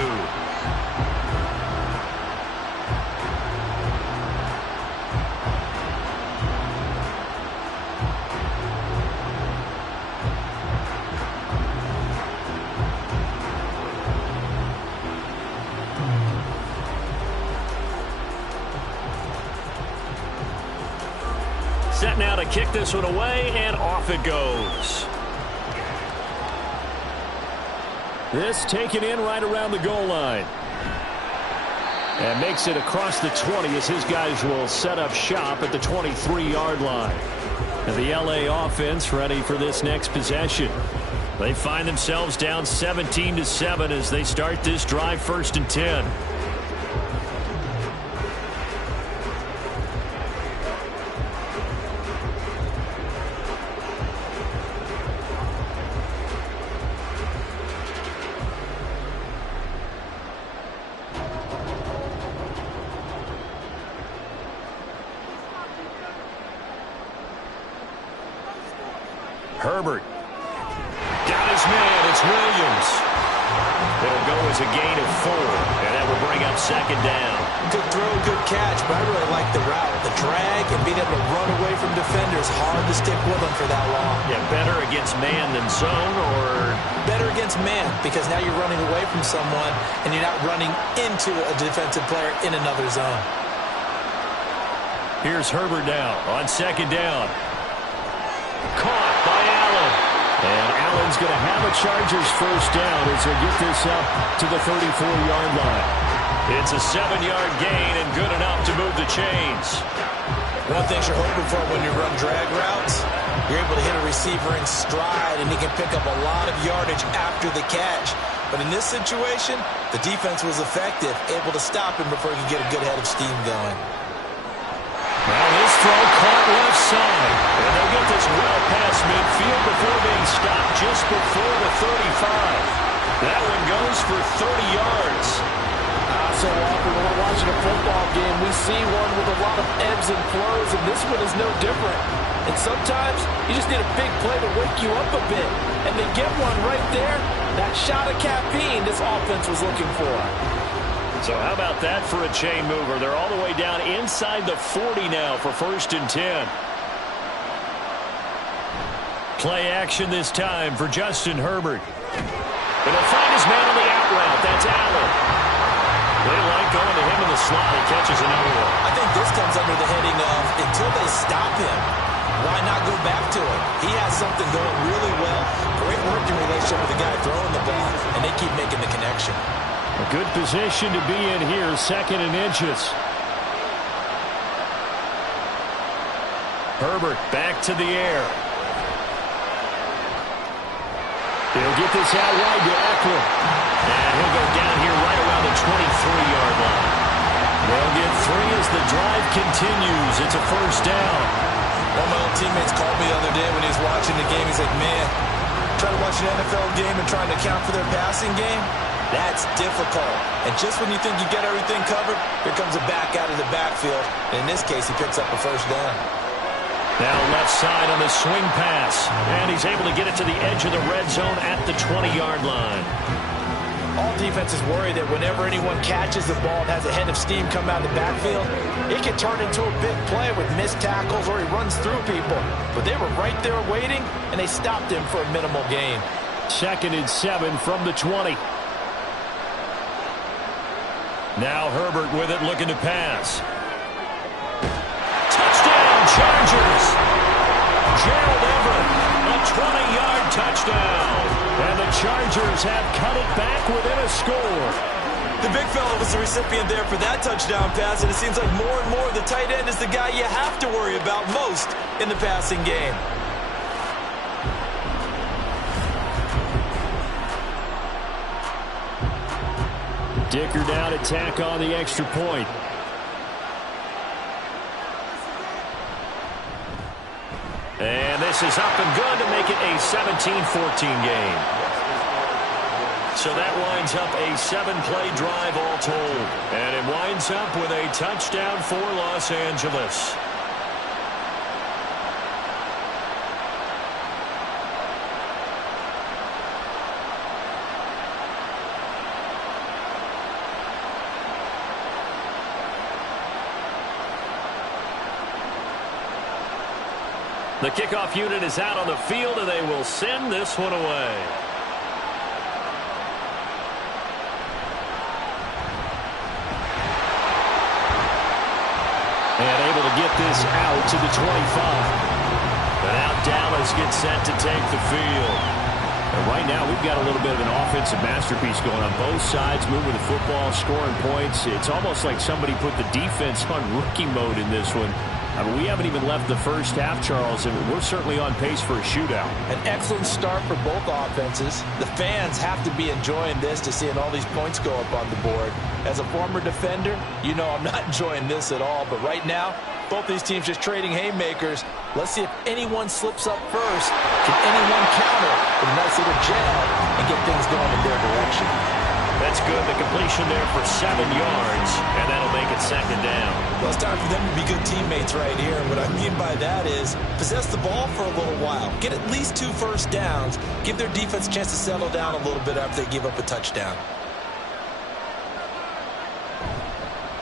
Set now to kick this one away, and off it goes. This taken in right around the goal line. And makes it across the 20 as his guys will set up shop at the 23-yard line. And the LA offense ready for this next possession. They find themselves down 17-7 as they start this drive, 1st and 10. Herbert. Got his man. It's Williams. It'll go as a gain of 4, and that will bring up 2nd down. Good throw, good catch, but I really like the route. The drag and being able to run away from defenders, hard to stick with them for that long. Yeah, better against man than zone, or? Better against man, because now you're running away from someone, and you're not running into a defensive player in another zone. Here's Herbert now on 2nd down. Caught by Allen. And Allen's going to have a Chargers 1st down as they get this up to the 34-yard line. It's a 7-yard gain and good enough to move the chains. One thing you're hoping for when you run drag routes, you're able to hit a receiver in stride, and he can pick up a lot of yardage after the catch. But in this situation, the defense was effective, able to stop him before he could get a good head of steam going. Now this throw caught left side. And they'll get this well past midfield before being stopped just before the 35. That one goes for 30 yards. So often when we're watching a football game, we see one with a lot of ebbs and flows, and this one is no different. And sometimes you just need a big play to wake you up a bit. And they get one right there, that shot of caffeine this offense was looking for. So how about that for a chain mover? They're all the way down inside the 40 now for 1st and 10. Play action this time for Justin Herbert. And he'll find his man on the out route. That's Allen. They like going to him in the slot. He catches another one. I think this comes under the heading of until they stop him, why not go back to it? He has something going really well. Great working relationship with the guy throwing the ball, and they keep making the connection. A good position to be in here, 2nd and inches. Herbert back to the air. He'll get this out wide to Eckler. And he'll go down here right around the 23-yard line. They'll get 3 as the drive continues. It's a 1st down. One of my old teammates called me the other day when he was watching the game. He's like, man, trying to watch an NFL game and trying to account for their passing game, that's difficult. And just when you think you get everything covered, here comes a back out of the backfield. And in this case, he picks up a 1st down. Now left side on the swing pass. And he's able to get it to the edge of the red zone at the 20-yard line. All defenses worry that whenever anyone catches the ball and has a head of steam come out of the backfield, it can turn into a big play with missed tackles or he runs through people. But they were right there waiting, and they stopped him for a minimal gain. 2nd and 7 from the 20. Now Herbert with it, looking to pass. Touchdown, Chargers! Gerald Everett, a 20-yard touchdown. And the Chargers have cut it back within a score. The big fella was the recipient there for that touchdown pass, and it seems like more and more the tight end is the guy you have to worry about most in the passing game. Dicker down to tack on the extra point. And this is up and good to make it a 17-14 game. So that winds up a 7-play drive all told. And it winds up with a touchdown for Los Angeles. The kickoff unit is out on the field, and they will send this one away. And able to get this out to the 25. And now Dallas gets set to take the field. And right now, we've got a little bit of an offensive masterpiece going on both sides, moving the football, scoring points. It's almost like somebody put the defense on rookie mode in this one. I mean, we haven't even left the first half, Charles, and we're certainly on pace for a shootout. An excellent start for both offenses. The fans have to be enjoying this to seeing all these points go up on the board. As a former defender, you know I'm not enjoying this at all, but right now, both these teams just trading haymakers. Let's see if anyone slips up first. Can anyone counter with a nice little jab and get things going in their direction? That's good. The completion there for 7 yards, and that'll make it second down. Well, it's time for them to be good teammates right here. And what I mean by that is possess the ball for a little while. Get at least 2 first downs. Give their defense a chance to settle down a little bit after they give up a touchdown.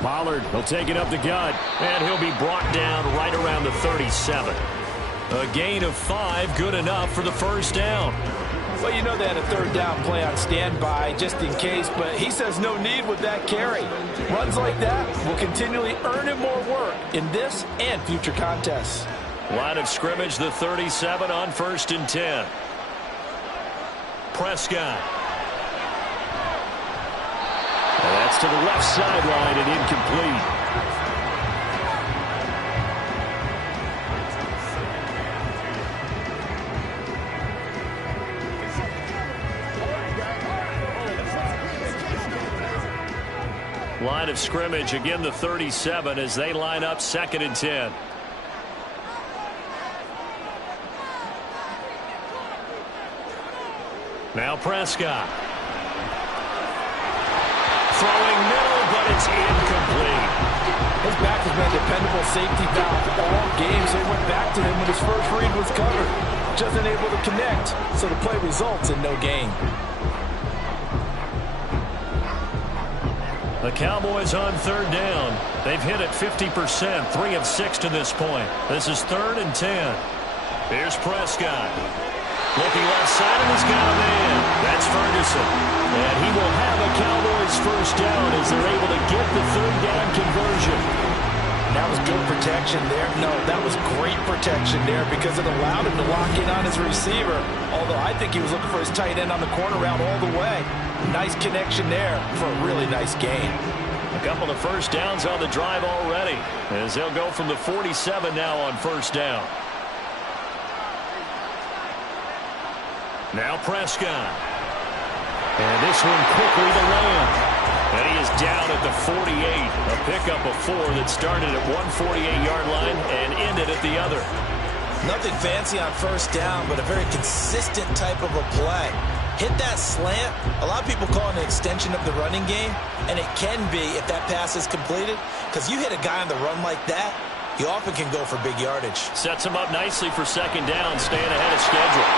Pollard will take it up the gut, and he'll be brought down right around the 37. A gain of 5, good enough for the first down. Well, you know they had a third down play on standby just in case, but he says no need with that carry. Runs like that will continually earn him more work in this and future contests. Line of scrimmage, the 37 on 1st and 10. Prescott. And that's to the left sideline and incomplete. Line of scrimmage, again the 37 as they line up 2nd and 10. Now Prescott. Throwing middle, but it's incomplete. His back has been a dependable safety valve all game, so he went back to him when his first read was covered. Just unable to connect, so the play results in no gain. The Cowboys on 3rd down. They've hit it 50%, 3 of 6 to this point. This is 3rd and 10. Here's Prescott. Looking left side, and he's got a man. That's Ferguson. And he will have a Cowboys first down as they're able to get the 3rd down conversion. That was good protection there. No, that was great protection there because it allowed him to lock in on his receiver. Although I think he was looking for his tight end on the corner route all the way. Nice connection there for a really nice gain. A couple of first downs on the drive already as they'll go from the 47 now on 1st down. Now Prescott. And this one quickly to Lamb. And he is down at the 48. A pickup of 4 that started at one 48-yard line and ended at the other. Nothing fancy on 1st down, but a very consistent type of a play. Hit that slant. A lot of people call it an extension of the running game, and it can be if that pass is completed, because you hit a guy on the run like that, you often can go for big yardage. Sets him up nicely for 2nd down, staying ahead of schedule.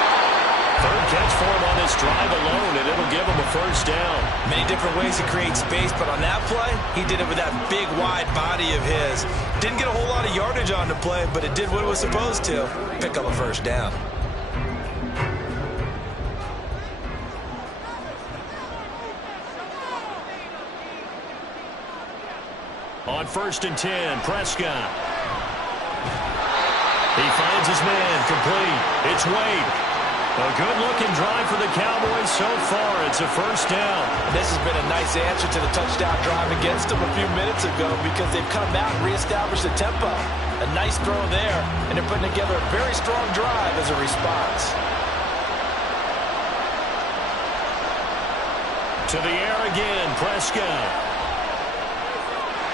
3rd catch for him on this drive alone, and it'll give him a first down. Many different ways to create space, but on that play, he did it with that big, wide body of his. Didn't get a whole lot of yardage on the play, but it did what it was supposed to. Pick up a first down. On 1st and 10, Prescott. He finds his man, complete. It's Wade. A good-looking drive for the Cowboys so far. It's a first down. This has been a nice answer to the touchdown drive against them a few minutes ago because they've come out and reestablished the tempo. A nice throw there, and they're putting together a very strong drive as a response. To the air again, Prescott.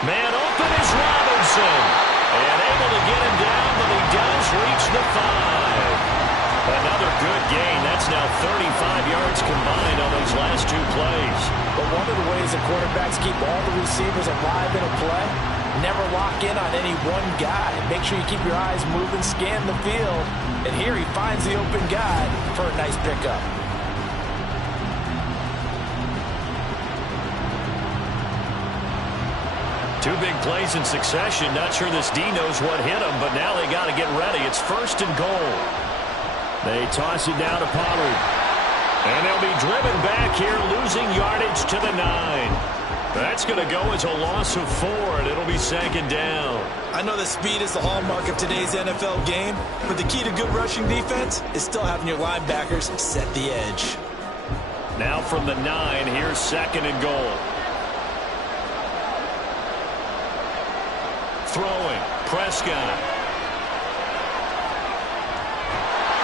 Man open is Robinson. And able to get him down, but he does reach the 5. Another good gain. That's now 35 yards combined on those last 2 plays. But one of the ways that quarterbacks keep all the receivers alive in a play, never lock in on any one guy. Make sure you keep your eyes moving, scan the field. And here he finds the open guy for a nice pickup. Two big plays in succession. Not sure this D knows what hit him, but now they got to get ready. It's 1st and goal. They toss it down to Pollard. And they'll be driven back here, losing yardage to the 9. That's going to go as a loss of 4, and it'll be second down. I know that speed is the hallmark of today's NFL game, but the key to good rushing defense is still having your linebackers set the edge. Now from the 9, here's second and goal. Throwing, Prescott.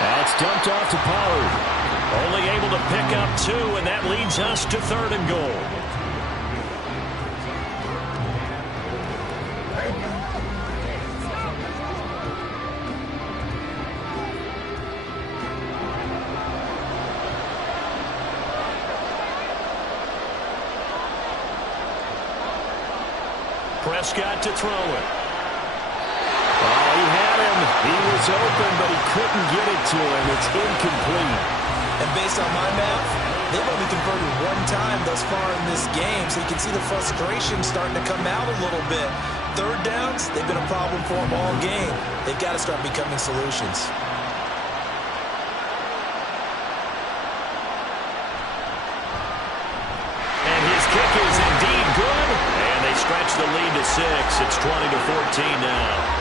That's dumped off to Pollard. Only able to pick up 2, and that leads us to third and goal. Prescott to throw it. Oh, he had him. He was open, but he couldn't get it to him. It's incomplete. And based on my math, they've only converted 1 time thus far in this game, so you can see the frustration starting to come out a little bit. Third downs, they've been a problem for them all game. They've got to start becoming solutions. And his kick is indeed good. And they stretch the lead to 6. It's 20-14 now.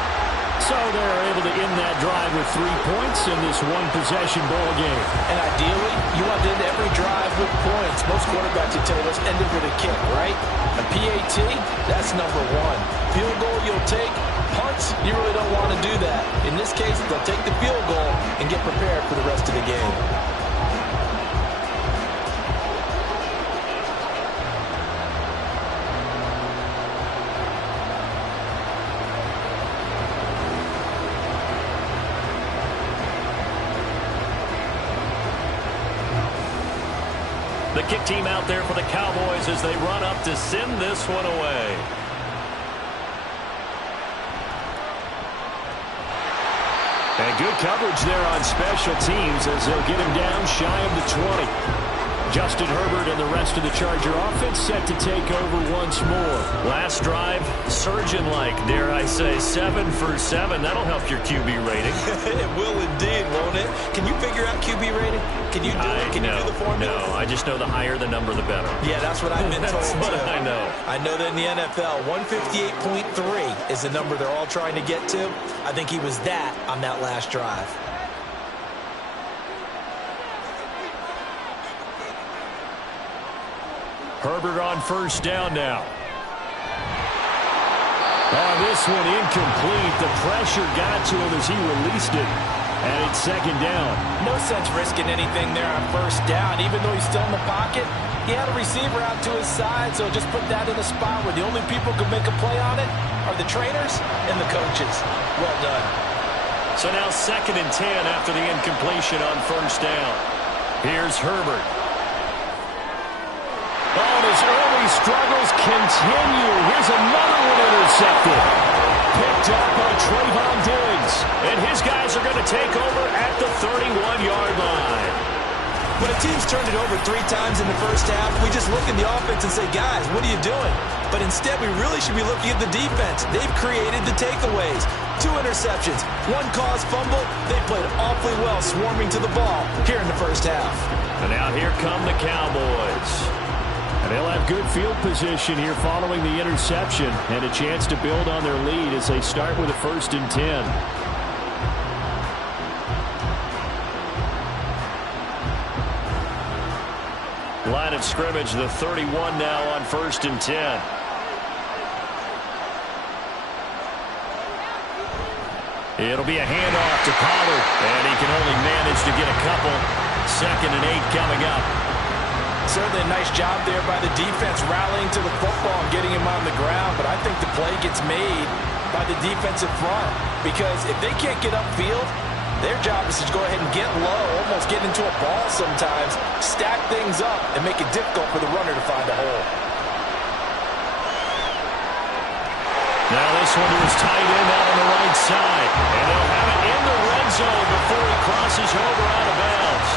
So they're able to end that drive with 3 points in this one-possession ball game. And ideally, you want to end every drive with points. Most quarterbacks, you tell us, ended with a kick, right? A PAT, that's number 1. Field goal you'll take. Punts, you really don't want to do that. In this case, they'll take the field goal and get prepared for the rest of the game. The kick team out there for the Cowboys as they run up to send this one away. And good coverage there on special teams as they'll get him down shy of the 20. Justin Herbert and the rest of the Charger offense set to take over once more. Last drive, surgeon-like, dare I say, 7 for 7. That'll help your QB rating. It will indeed, won't it? Can you figure out QB rating? Can you do it? Can you do the formula? No, I just know the higher the number, the better. Yeah, that's what I've been told. That's what I know. I know that in the NFL, 158.3 is the number they're all trying to get to. I think he was that on that last drive. Herbert on first down now. Oh, this one incomplete. The pressure got to him as he released it. And it's second down. No sense risking anything there on first down. Even though he's still in the pocket, he had a receiver out to his side, so just put that in a spot where the only people who can make a play on it are the trainers and the coaches. Well done. So now second and 10 after the incompletion on first down. Here's Herbert. Oh, his early struggles continue. Here's another one intercepted. Picked up by Trayvon Diggs. And his guys are going to take over at the 31-yard line. When a team's turned it over 3 times in the first half, we just look at the offense and say, guys, what are you doing? But instead, we really should be looking at the defense. They've created the takeaways. 2 interceptions, 1 caused fumble. They played awfully well swarming to the ball here in the first half. And now here come the Cowboys. And they'll have good field position here following the interception and a chance to build on their lead as they start with a 1st and 10. Line of scrimmage, the 31 now on 1st and 10. It'll be a handoff to Pollard, and he can only manage to get a couple. 2nd and 8 coming up. Certainly a nice job there by the defense rallying to the football and getting him on the ground, but I think the play gets made by the defensive front because if they can't get upfield, their job is to go ahead and get low, almost get into a ball sometimes, stack things up, and make it difficult for the runner to find a hole. Now this one to his tight end out on the right side, and they'll have it in the red zone before he crosses over out of bounds.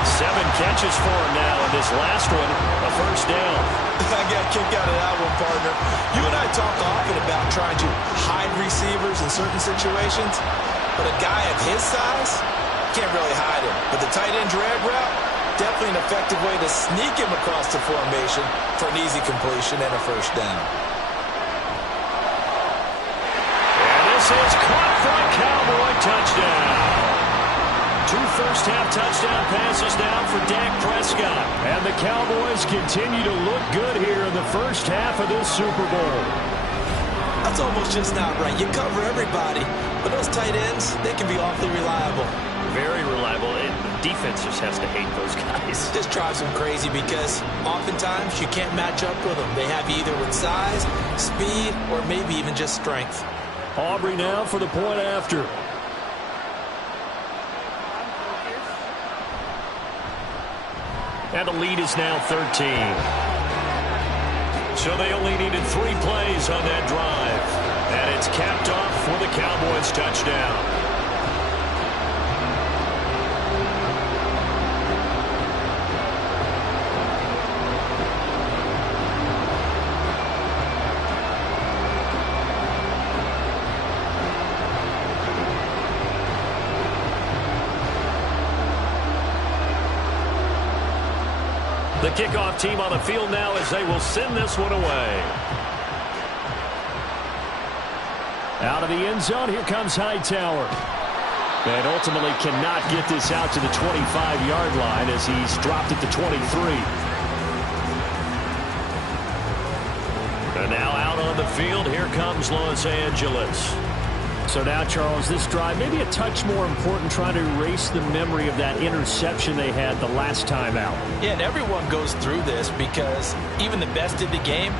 7 catches for him now, and this last one, a 1st down. I got a kick out of that one, partner. You and I talk often about trying to hide receivers in certain situations, but a guy of his size can't really hide him. But the tight end drag route, definitely an effective way to sneak him across the formation for an easy completion and a first down. And this is caught for a Cowboy touchdown. 2 first-half touchdown passes now for Dak Prescott. And the Cowboys continue to look good here in the first half of this Super Bowl. That's almost just not right. You cover everybody, but those tight ends, they can be awfully reliable. Very reliable. The defense just has to hate those guys. This drives them crazy because oftentimes you can't match up with them. They have you either with size, speed, or maybe even just strength. Aubrey now for the point after. And the lead is now 13. So they only needed 3 plays on that drive. And it's capped off for the Cowboys touchdown. The kickoff team on the field now as they will send this one away. Out of the end zone, here comes Hightower. And ultimately cannot get this out to the 25-yard line as he's dropped it to 23. And now out on the field, here comes Los Angeles. So now, Charles, this drive maybe a touch more important, trying to erase the memory of that interception they had the last time out. Yeah, and everyone goes through this because even the best of the game,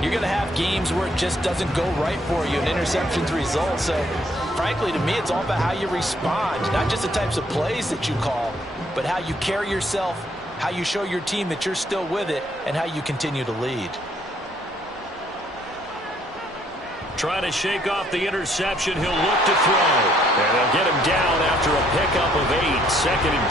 you're going to have games where it just doesn't go right for you, and interceptions result. So, frankly, to me, it's all about how you respond, not just the types of plays that you call, but how you carry yourself, how you show your team that you're still with it, and how you continue to lead. Trying to shake off the interception. He'll look to throw. And they'll get him down after a pickup of 8. 2nd and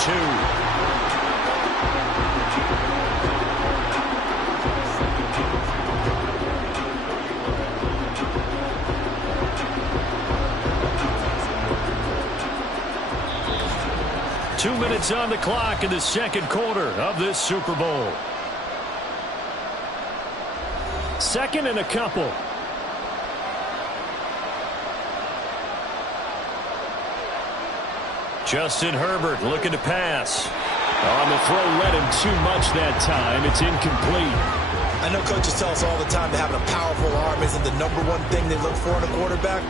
2. 2 minutes on the clock in the second quarter of this Super Bowl. 2nd and a couple. Justin Herbert looking to pass. On the throw, led him too much that time. It's incomplete. I know coaches tell us all the time that having a powerful arm isn't the #1 thing they look for in a quarterback.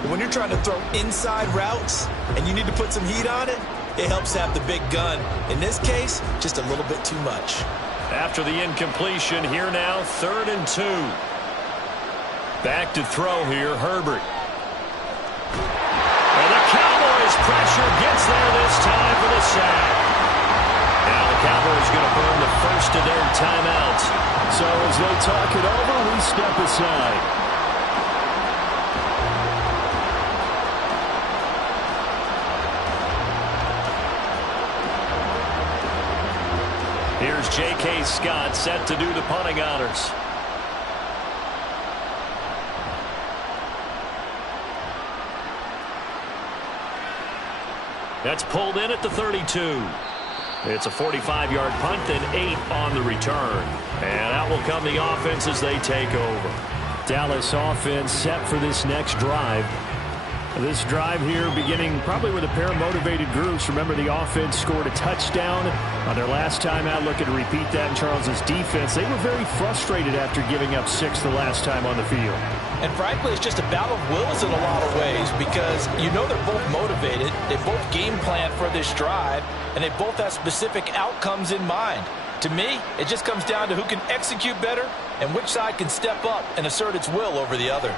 But when you're trying to throw inside routes and you need to put some heat on it, it helps have the big gun. In this case, just a little bit too much. After the incompletion, here now, 3rd and 2. Back to throw here, Herbert. And the Cowboys pressure gets there this time for the sack. Now the Cowboys going to burn the first of their timeouts. So as they talk it over, we step aside. Here's J.K. Scott set to do the punting honors. That's pulled in at the 32. It's a 45-yard punt, then 8 on the return. And out will come the offense as they take over. Dallas offense set for this next drive. This drive here beginning probably with a pair of motivated groups. Remember, the offense scored a touchdown on their last time out. Looking to repeat that in Charles's defense. They were very frustrated after giving up 6 the last time on the field. And frankly, it's just a battle of wills in a lot of ways because you know they're both motivated. They both game plan for this drive, and they both have specific outcomes in mind. To me, it just comes down to who can execute better and which side can step up and assert its will over the other.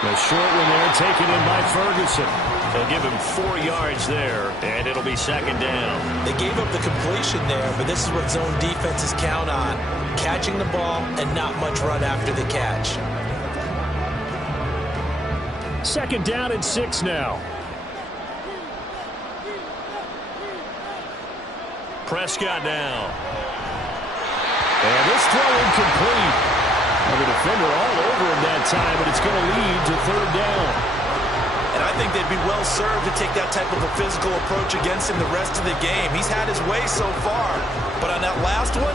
The short one there taken in by Ferguson. They'll give him 4 yards there, and it'll be 2nd down. They gave up the completion there, but this is what zone defenses count on. Catching the ball and not much run after the catch. 2nd down and 6 now. Prescott now. And this throw incomplete. The defender all over him that time, but it's going to lead to 3rd down. And I I think they'd be well served to take that type of a physical approach against him the rest of the game. He's had his way so far, but on that last one,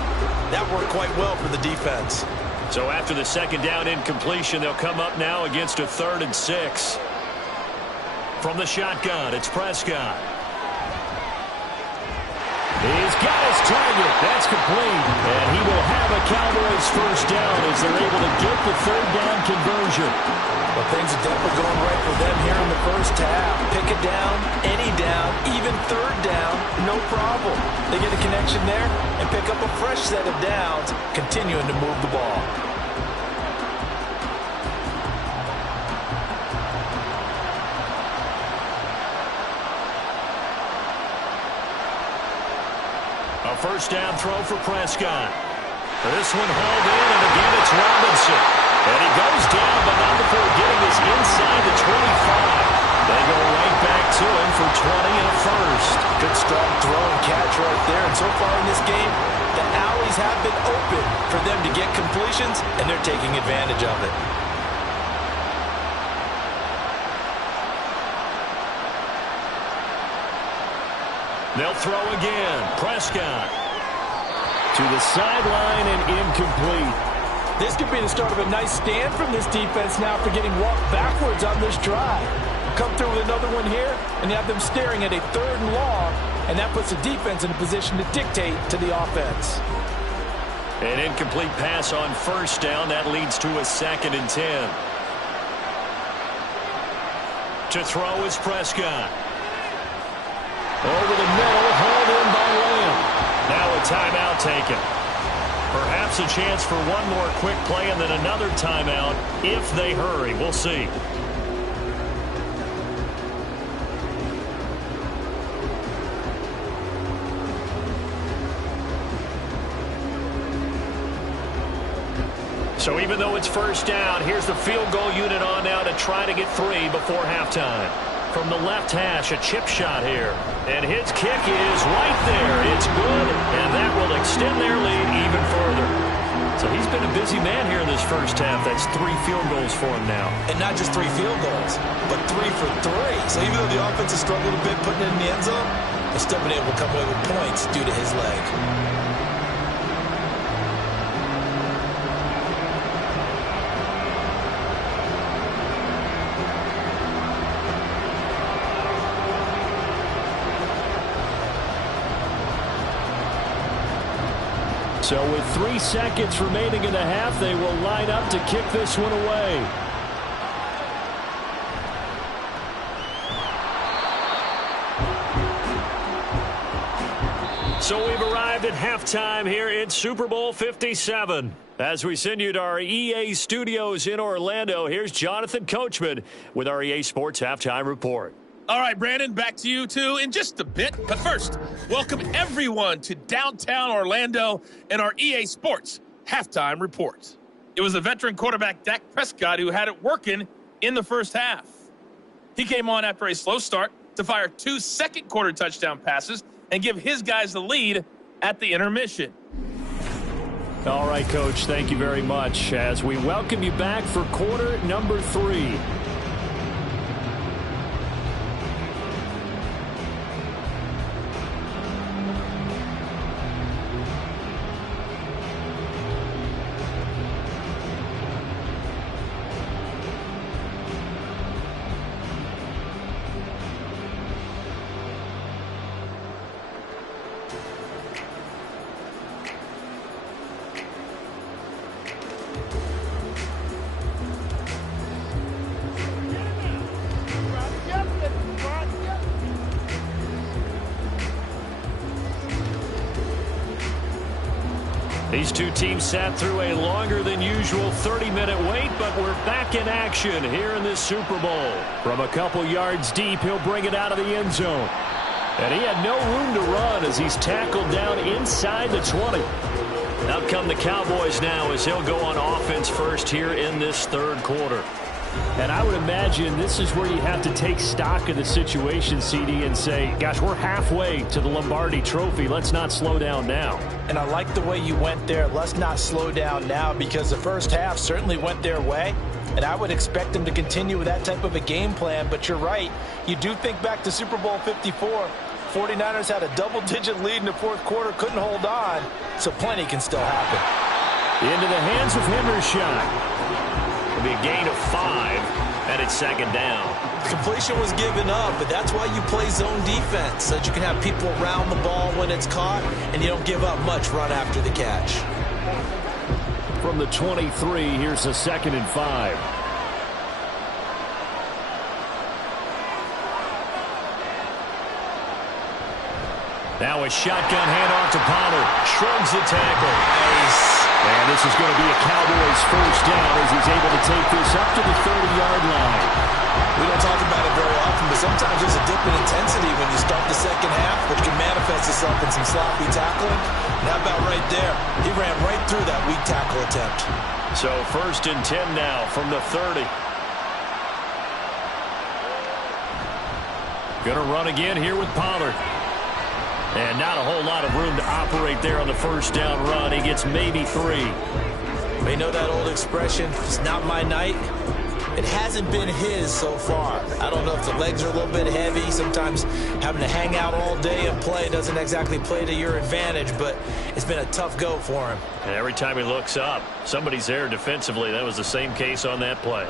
that worked quite well for the defense. So after the second down incompletion, they'll come up now against a 3rd and 6. From the shotgun, it's Prescott. He's got his target. That's complete. And he will have a Cowboys first down as they're able to get the 3rd down conversion. Well, things are definitely going right for them here in the first half. Pick it down, any down, even 3rd down, no problem. They get a connection there and pick up a fresh set of downs, continuing to move the ball. A first down throw for Prescott. This one hauled in, and again it's Robinson. And he goes down, but not before getting this inside the 25. They go right back to him for 20 and a first. Good strong throw and catch right there. And so far in this game, the alleys have been open for them to get completions, and they're taking advantage of it. They'll throw again. Prescott to the sideline and incomplete. This could be the start of a nice stand from this defense now for getting walked backwards on this drive. Come through with another one here, and you have them staring at a 3rd and long, and that puts the defense in a position to dictate to the offense. An incomplete pass on first down. That leads to a 2nd and 10. To throw is Prescott. Over the middle, hauled in by Lamb. Now a timeout taken. Perhaps a chance for one more quick play and then another timeout if they hurry. We'll see. So even though it's first down, here's the field goal unit on now to try to get 3 before halftime. From the left hash, a chip shot here. And his kick is right there. It's good, and that will extend their lead even further. So he's been a busy man here in this first half. That's 3 field goals for him now. And not just 3 field goals, but 3 for 3. So even though the offense has struggled a bit putting it in the end zone, they've still been able to come away with points due to his leg. So with 3 seconds remaining in the half, they will line up to kick this one away. So we've arrived at halftime here in Super Bowl 57. As we send you to our EA studios in Orlando, here's Jonathan Coachman with our EA Sports Halftime Report. All right, Brandon, back to you, too, in just a bit. But first, welcome everyone to downtown Orlando and our EA Sports Halftime Report. It was the veteran quarterback Dak Prescott who had it working in the first half. He came on after a slow start to fire 2 second-quarter touchdown passes and give his guys the lead at the intermission. All right, Coach, thank you very much as we welcome you back for quarter number 3. These two teams sat through a longer than usual 30-minute wait, but we're back in action here in this Super Bowl. From a couple yards deep, he'll bring it out of the end zone. And he had no room to run as he's tackled down inside the 20. Out come the Cowboys now as he'll go on offense first here in this third quarter. And I would imagine this is where you have to take stock of the situation, CD, and say, gosh, we're halfway to the Lombardi Trophy. Let's not slow down now. And I like the way you went there. Let's not slow down now, because the first half certainly went their way. and I would expect them to continue with that type of a game plan. But you're right. You do think back to Super Bowl 54. 49ers had a double-digit lead in the fourth quarter, couldn't hold on, so plenty can still happen. Into the hands of Hendershot. It'll be a gain of 5, and it's second down. Completion was given up, but that's why you play zone defense, so that you can have people around the ball when it's caught, and you don't give up much run after the catch. From the 23, here's a 2nd and 5. Now a shotgun handoff to Pollard. Shrugs the tackle. Nice. And this is going to be a Cowboys first down as he's able to take this up to the 30-yard line. We don't talk about it very often, but sometimes there's a dip in intensity when you start the second half, which can manifest itself in some sloppy tackling. And how about right there? He ran right through that weak tackle attempt. So 1st and 10 now from the 30. Going to run again here with Pollard. And not a whole lot of room to operate there on the first down run. He gets maybe 3. They know that old expression, it's not my night. It hasn't been his so far. I don't know if the legs are a little bit heavy. Sometimes having to hang out all day and play doesn't exactly play to your advantage, but it's been a tough go for him. And every time he looks up, somebody's there defensively. That was the same case on that play.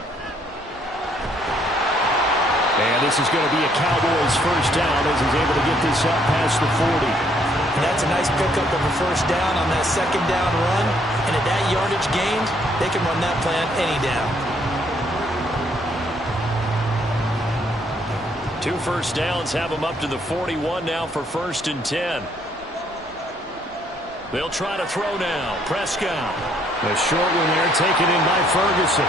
And this is going to be a Cowboys first down as he's able to get this up past the 40. And that's a nice pickup of a first down on that second down run. And at that yardage gained, they can run that plan any down. 2 first downs have them up to the 41 now for 1st and 10. They'll try to throw now. Prescott. The short one there taken in by Ferguson.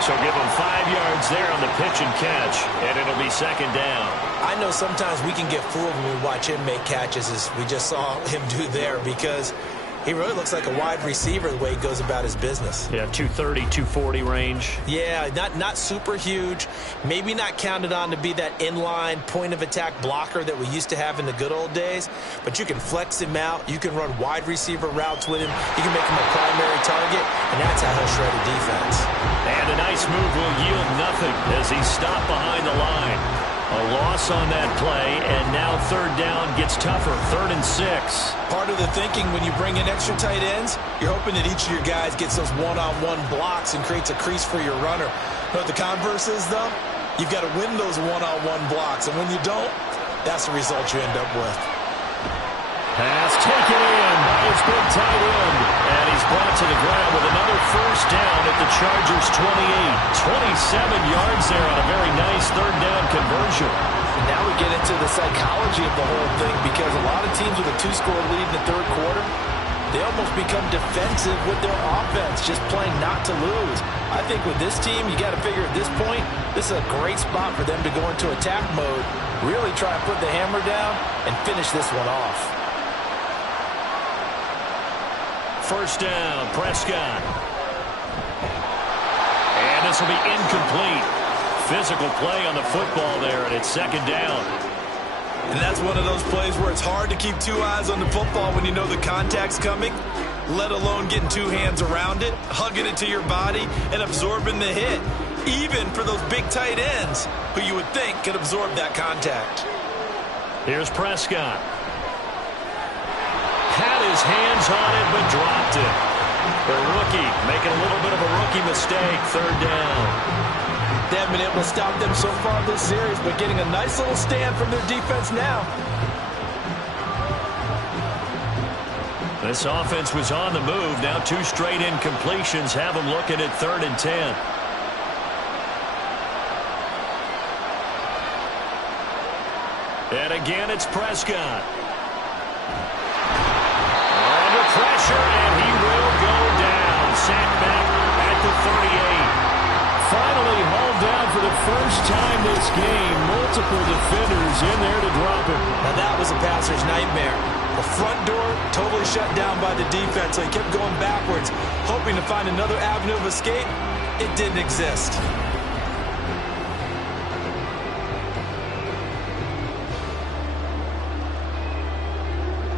So give him 5 yards there on the pitch and catch, and it'll be second down. I know sometimes we can get fooled when we watch him make catches, as we just saw him do there, because he really looks like a wide receiver the way he goes about his business. Yeah, 230, 240 range. Yeah, not super huge. Maybe not counted on to be that inline point-of-attack blocker that we used to have in the good old days, but you can flex him out. You can run wide receiver routes with him. You can make him a primary target, and that's how he'll shred a defense. And a nice move will yield nothing as he's stopped behind the line. A loss on that play, and now 3rd down gets tougher. 3rd and 6. Part of the thinking when you bring in extra tight ends, you're hoping that each of your guys gets those one-on-one blocks and creates a crease for your runner. But the converse is, though, you've got to win those one-on-one blocks, and when you don't, that's the result you end up with. Pass taken in by his big tight end. And he's brought to the ground with another first down at the Chargers' 28. 27 yards there on a very nice 3rd down conversion. And now we get into the psychology of the whole thing, because a lot of teams with a 2-score lead in the 3rd quarter, they almost become defensive with their offense, just playing not to lose. I think with this team, you got to figure at this point, this is a great spot for them to go into attack mode, really try and put the hammer down and finish this one off. First down, Prescott. And this will be incomplete. Physical play on the football there, and it's 2nd down. And that's one of those plays where it's hard to keep 2 eyes on the football when you know the contact's coming, let alone getting 2 hands around it, hugging it to your body, and absorbing the hit, even for those big tight ends who you would think could absorb that contact. Here's Prescott. Had his hands on it, but dropped it. The rookie making a little bit of a rookie mistake. 3rd down. They haven't been able to stop them so far this series, but getting a nice little stand from their defense now. This offense was on the move. Now 2 straight incompletions have them looking at 3rd and 10. And again, it's Prescott. Under pressure, and he will go down. Sacked back at the 38. Finally hauled down for the first time this game. Multiple defenders in there to drop him. Now that was a passer's nightmare. The front door totally shut down by the defense, so he kept going backwards, hoping to find another avenue of escape. It didn't exist.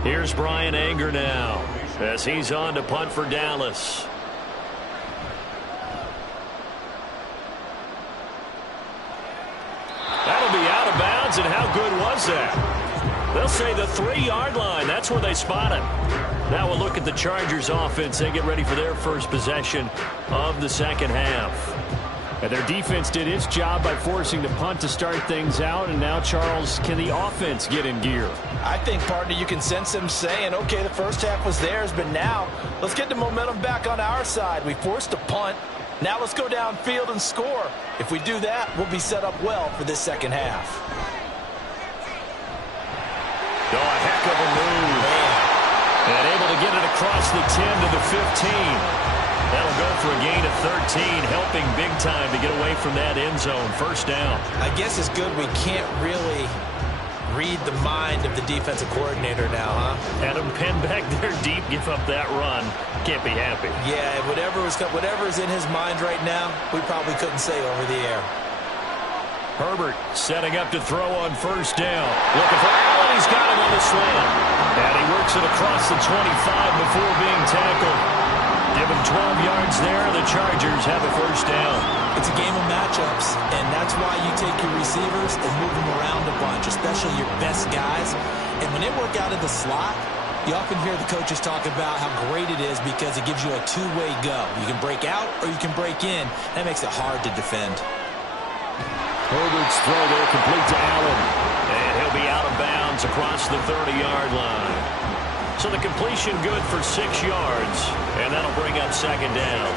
Here's Brian Anger now as he's on to punt for Dallas. yards, and how good was that? They'll say the 3-yard line. That's where they spot him. Now we'll look at the Chargers offense. They get ready for their first possession of the second half. And their defense did its job by forcing the punt to start things out. And now, Charles, can the offense get in gear? I think, partner, you can sense them saying, okay, the first half was theirs, but now let's get the momentum back on our side. We forced a punt. Now let's go downfield and score. If we do that, we'll be set up well for this second half. Oh, a heck of a move. And able to get it across the 10 to the 15. That'll go for a gain of 13, helping big time to get away from that end zone. First down. I guess it's good we can't really read the mind of the defensive coordinator now, huh? Had him pinned back there deep, give up that run. Can't be happy. Yeah, whatever is in his mind right now, we probably couldn't say over the air. Herbert setting up to throw on first down. Looking for Allen. He's got him on the slant. And he works it across the 25 before being tackled. Give him 12 yards there. The Chargers have a first down. It's a game of matchups, and that's why you take your receivers and move them around a bunch, especially your best guys. And when they work out of the slot, you often hear the coaches talk about how great it is because it gives you a two-way go. You can break out or you can break in. That makes it hard to defend. Herbert's throw there complete to Allen. And he'll be out of bounds across the 30-yard line. So the completion good for 6 yards, and that'll bring up second down.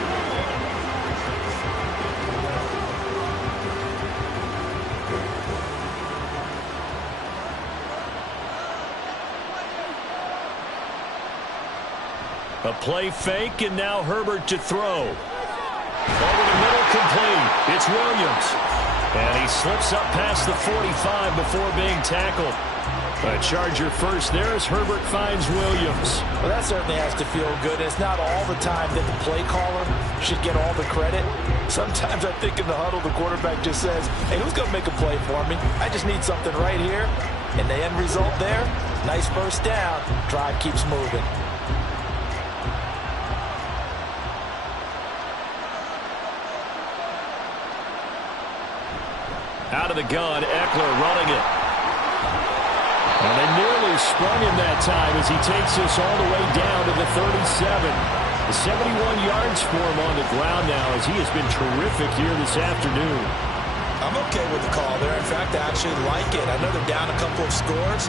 A play fake, and now Herbert to throw. Over the middle, complete. It's Williams. And he slips up past the 45 before being tackled. A Charger first there as Herbert finds Williams. Well, that certainly has to feel good. It's not all the time that the play caller should get all the credit. Sometimes I think in the huddle, the quarterback just says, hey, who's going to make a play for me? I just need something right here. And the end result there, nice first down. Drive keeps moving. Out of the gun, Eckler running it. And they nearly sprung him that time as he takes us all the way down to the 37. The 71 yards for him on the ground now as he has been terrific here this afternoon. I'm okay with the call there. In fact, I actually like it. I know they're down a couple of scores,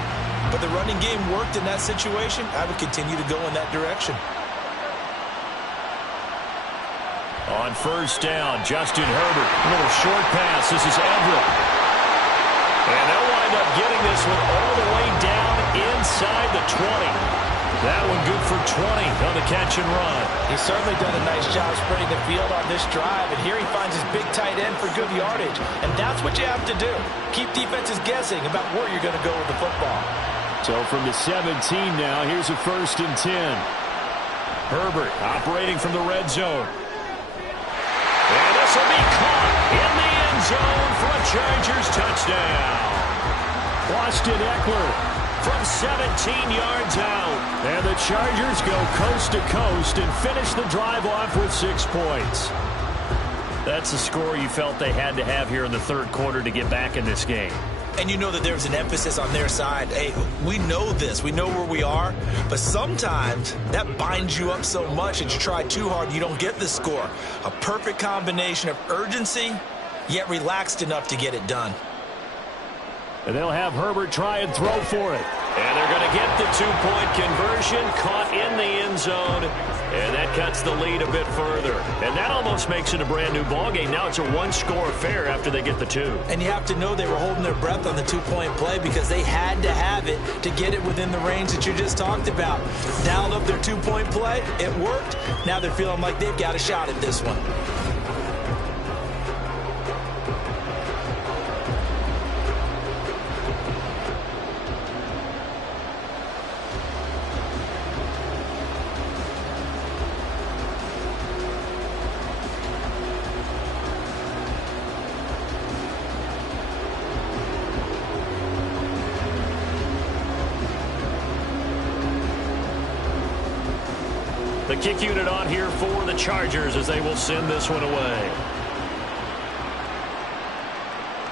but the running game worked in that situation. I would continue to go in that direction. On first down, Justin Herbert. A little short pass. This is Everett. And they'll wind up getting this one all the way down inside the 20. That one good for 20 on the catch and run. He's certainly done a nice job spreading the field on this drive. And here he finds his big tight end for good yardage. And that's what you have to do. Keep defenses guessing about where you're going to go with the football. So from the 17 now, here's a 1st and 10. Herbert operating from the red zone. And this will be caught in the end zone for a Chargers touchdown. Austin Eckler from 17 yards out. And the Chargers go coast to coast and finish the drive off with 6 points. That's the score you felt they had to have here in the third quarter to get back in this game. And you know that there's an emphasis on their side. Hey, we know this. We know where we are. But sometimes that binds you up so much that you try too hard, you don't get the score. A perfect combination of urgency, yet relaxed enough to get it done. And they'll have Herbert try and throw for it. And they're going to get the 2-point conversion, caught in the end zone. And that cuts the lead a bit further. And that almost makes it a brand new ballgame. Now it's a 1-score affair after they get the 2. And you have to know they were holding their breath on the 2-point play because they had to have it to get it within the range that you just talked about. Dialed up their 2-point play. It worked. Now they're feeling like they've got a shot at this one. The kick unit on here for the Chargers as they will send this one away.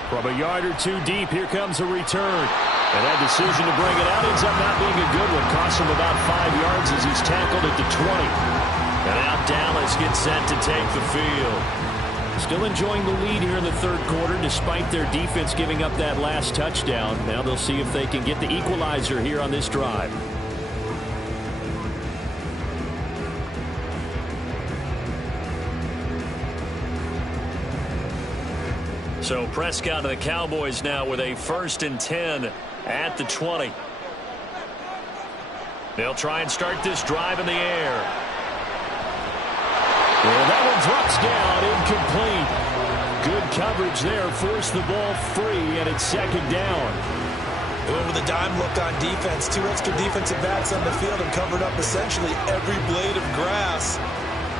From a yard or two deep, here comes a return. And that decision to bring it out ends up not being a good one. Costs him about 5 yards as he's tackled at the 20. And out Dallas gets set to take the field. Still enjoying the lead here in the third quarter despite their defense giving up that last touchdown. Now they'll see if they can get the equalizer here on this drive. So Prescott of the Cowboys now with a 1st and 10 at the 20. They'll try and start this drive in the air. Well, that one drops down, incomplete. Good coverage there, forced the ball free, and it's 2nd down. With a dime look on defense, 2 extra defensive backs on the field and covered up essentially every blade of grass.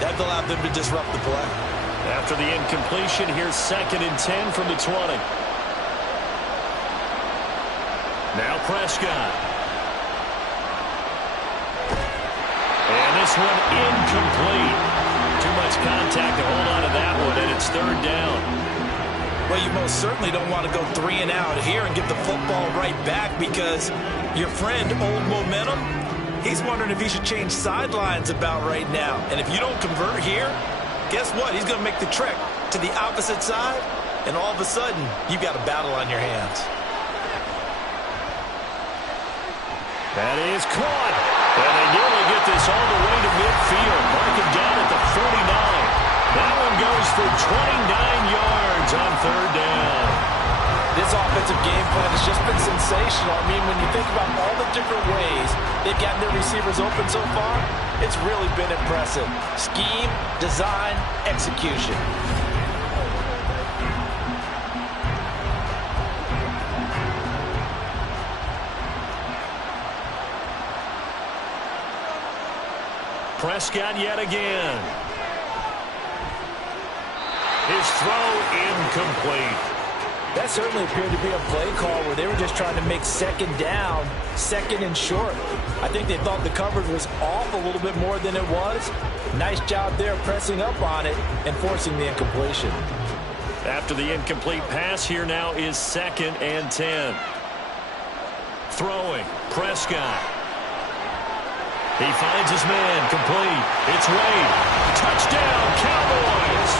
That allowed them to disrupt the play. After the incompletion, here's 2nd and 10 from the 20. Now Prescott. And this one incomplete. Too much contact to hold on to that one, and it's 3rd down. Well, you most certainly don't want to go 3 and out here and get the football right back because your friend, Old Momentum, he's wondering if he should change sidelines about right now. And if you don't convert here, guess what? He's going to make the trek to the opposite side, and all of a sudden, you've got a battle on your hands. That is caught. And they nearly get this all the way to midfield. Mark him down at the 49. That one goes for 29 yards on 3rd down. This offensive game plan has just been sensational. I mean, when you think about all the different ways they've gotten their receivers open so far, it's really been impressive. Scheme, design, execution. Prescott yet again. His throw incomplete. That certainly appeared to be a play call where they were just trying to make 2nd down, 2nd and short. I think they thought the coverage was off a little bit more than it was. Nice job there pressing up on it and forcing the incompletion. After the incomplete pass, here now is 2nd and 10. Throwing, Prescott. He finds his man, complete. It's Wade. Touchdown, Cowboys!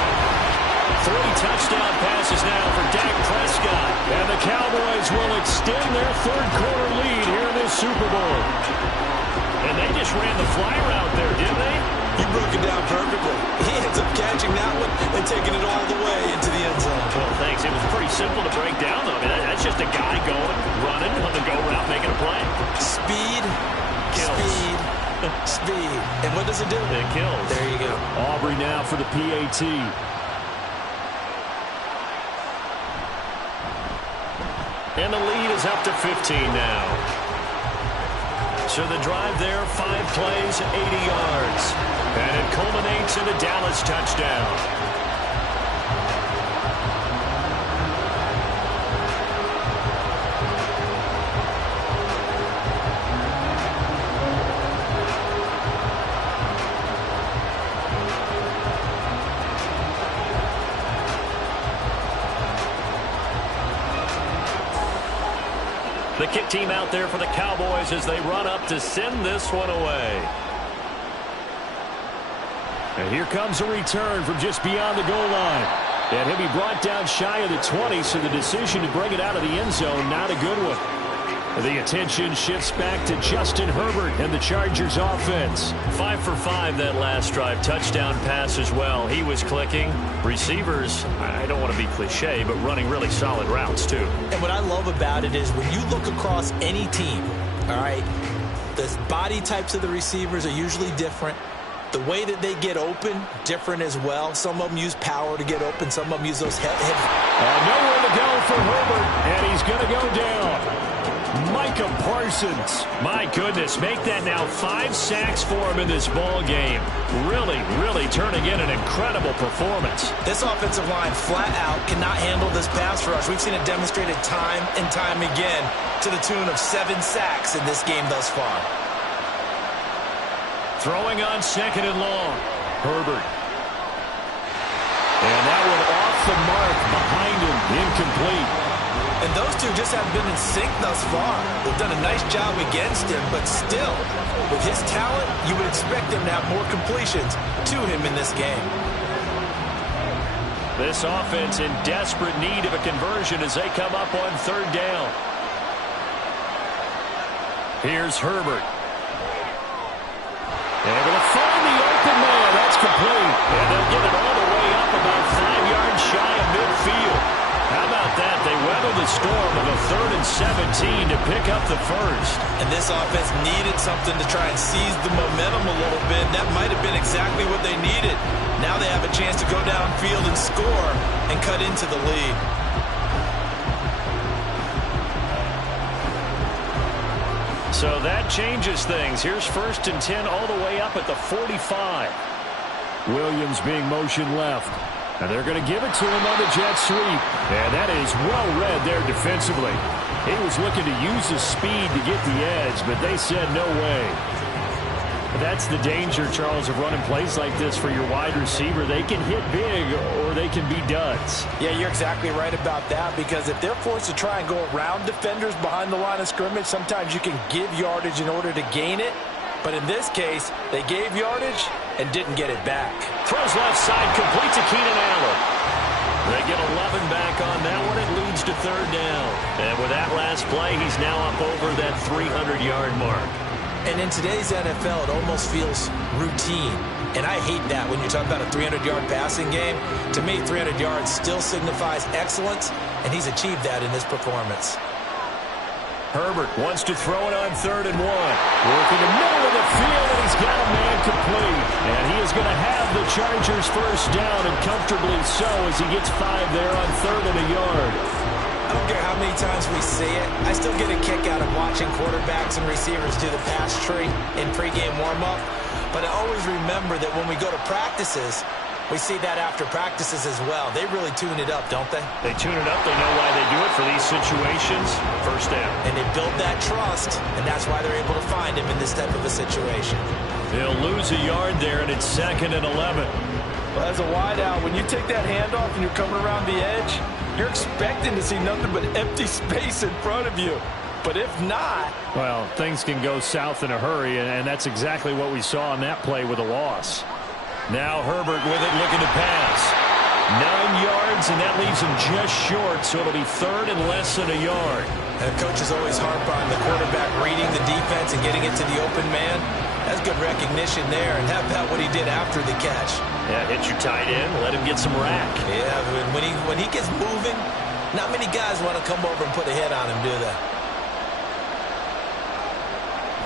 3 touchdown passes now for Dak Prescott. And the Cowboys will extend their third quarter lead here in this Super Bowl. And they just ran the fly route there, didn't they? You broke it down perfectly. He ends up catching that one and taking it all the way into the end zone. Well, thanks. It was pretty simple to break down, though. I mean, that's just a guy going, running on the go route, making a play. Speed, kills. Speed, speed. And what does it do? It kills. There you go. Aubrey now for the PAT. And the lead is up to 15 now. So the drive there, 5 plays, 80 yards. And it culminates in a Dallas touchdown. The kick team out there for the Cowboys as they run up to send this one away. And here comes a return from just beyond the goal line. And he'll be brought down shy of the 20, so the decision to bring it out of the end zone, not a good one. The attention shifts back to Justin Herbert and the Chargers offense. 5 for 5 that last drive. Touchdown pass as well. He was clicking. Receivers, I don't want to be cliche, but running really solid routes too. And what I love about it is when you look across any team, all right, the body types of the receivers are usually different. The way that they get open, different as well. Some of them use power to get open. Some of them use those head. Nowhere to go for Herbert, and he's going to go down. Micah Parsons. My goodness, make that now 5 sacks for him in this ball game. Really, really turning in an incredible performance. This offensive line flat out cannot handle this pass rush. We've seen it demonstrated time and time again to the tune of 7 sacks in this game thus far. Throwing on 2nd and long. Herbert. And that one off the mark behind him. Incomplete. And those two just haven't been in sync thus far. They've done a nice job against him, but still, with his talent, you would expect him to have more completions to him in this game. This offense in desperate need of a conversion as they come up on third down. Here's Herbert. Able to find the open man. That's complete. And they'll get it all the way up about 5 yards shy of midfield. How about that? They weather the storm of a 3rd and 17 to pick up the first. And this offense needed something to try and seize the momentum a little bit. That might have been exactly what they needed. Now they have a chance to go downfield and score and cut into the lead. So that changes things. Here's 1st and 10 all the way up at the 45. Williams being motion left. And they're going to give it to him on the jet sweep. And that is well read there defensively. He was looking to use his speed to get the edge, but they said no way. That's the danger, Charles, of running plays like this for your wide receiver. They can hit big or they can be duds. Yeah, you're exactly right about that, because if they're forced to try and go around defenders behind the line of scrimmage, sometimes you can give yardage in order to gain it. But in this case, they gave yardage and didn't get it back. Throws left side, complete to Keenan Allen. They get 11 back on that one. It leads to third down. And with that last play, he's now up over that 300-yard mark. And in today's NFL, it almost feels routine. And I hate that when you're talking about a 300-yard passing game. To me, 300 yards still signifies excellence, and he's achieved that in this performance. Herbert wants to throw it on 3rd and 1. Working the middle of the field, and he's got a man complete. And he is going to have the Chargers first down, and comfortably so, as he gets 5 there on 3rd and a yard. I don't care how many times we see it. I still get a kick out of watching quarterbacks and receivers do the pass tree in pregame warm-up. But I always remember that when we go to practices, we see that after practices as well. They really tune it up, don't they? They tune it up. They know why they do it for these situations. First down. And they build that trust, and that's why they're able to find him in this type of a situation. They'll lose a yard there, and it's 2nd and 11. Well, as a wideout, when you take that handoff and you're coming around the edge, you're expecting to see nothing but empty space in front of you. But if not... Well, things can go south in a hurry, and that's exactly what we saw on that play with a loss. Now Herbert with it, looking to pass. 9 yards, and that leaves him just short, so it'll be 3rd and less than a yard. And coaches always harp on the quarterback reading the defense and getting it to the open man. That's good recognition there, and how about what he did after the catch? Yeah, hit your tight end, let him get some rack. Yeah, when he gets moving, not many guys want to come over and put a hit on him, do they?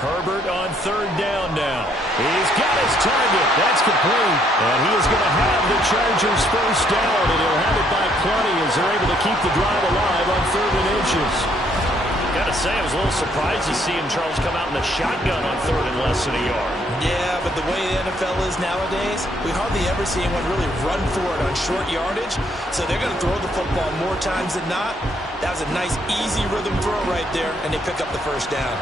Herbert on 3rd down now. He's got his target. That's complete. And he is going to have the Chargers first down, and he'll have it by plenty as they're able to keep the drive alive on 3rd and inches. Got to say, I was a little surprised to see him, Charles, come out in the shotgun on 3rd and less than a yard. Yeah, but the way the NFL is nowadays, we hardly ever see anyone really run for it on short yardage. So they're going to throw the football more times than not. That was a nice, easy rhythm throw right there, and they pick up the first down.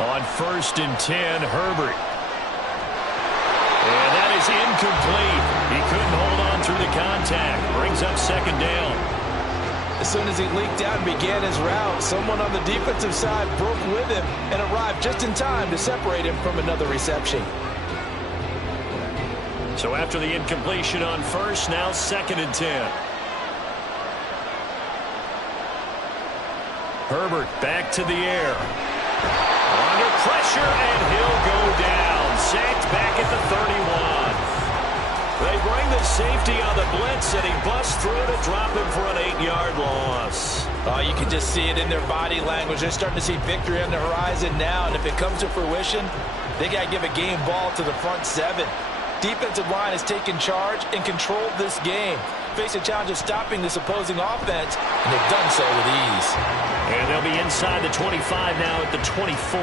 On 1st and 10, Herbert. And that is incomplete. He couldn't hold on through the contact. Brings up 2nd down. As soon as he leaked out and began his route, someone on the defensive side broke with him and arrived just in time to separate him from another reception. So after the incompletion on 1st, now 2nd and 10. Herbert back to the air. Under pressure, and he'll go down. Sacked back at the 31. They bring the safety on the blitz, and he busts through to drop him for an 8-yard loss. Oh, you can just see it in their body language. They're starting to see victory on the horizon now, and if it comes to fruition, they got to give a game ball to the front 7. Defensive line has taken charge and controlled this game. Face a challenge of stopping this opposing offense, and they've done so with ease. And they'll be inside the 25 now at the 24.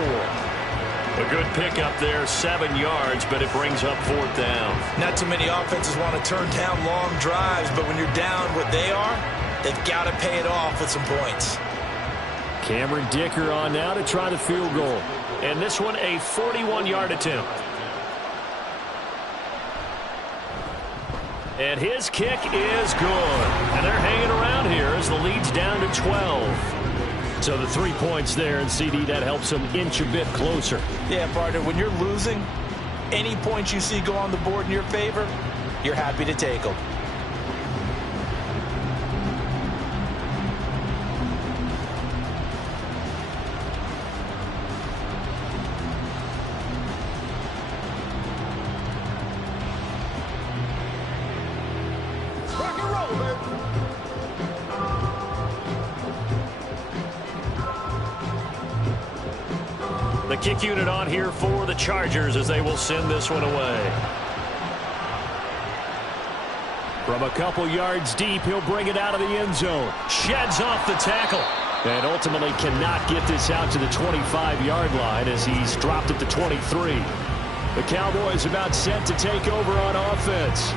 A good pickup there, 7 yards, but it brings up 4th down. Not too many offenses want to turn down long drives, but when you're down what they are, they've got to pay it off with some points. Cameron Dicker on now to try the field goal. And this one a 41-yard attempt. And his kick is good. And they're hanging around here as the lead's down to 12. So the 3 points there, and CD, that helps them inch a bit closer. Yeah, partner, when you're losing, any points you see go on the board in your favor, you're happy to take them. The kick unit on here for the Chargers as they will send this one away. From a couple yards deep, he'll bring it out of the end zone. Sheds off the tackle. And ultimately cannot get this out to the 25-yard line as he's dropped at the 23. The Cowboys about set to take over on offense.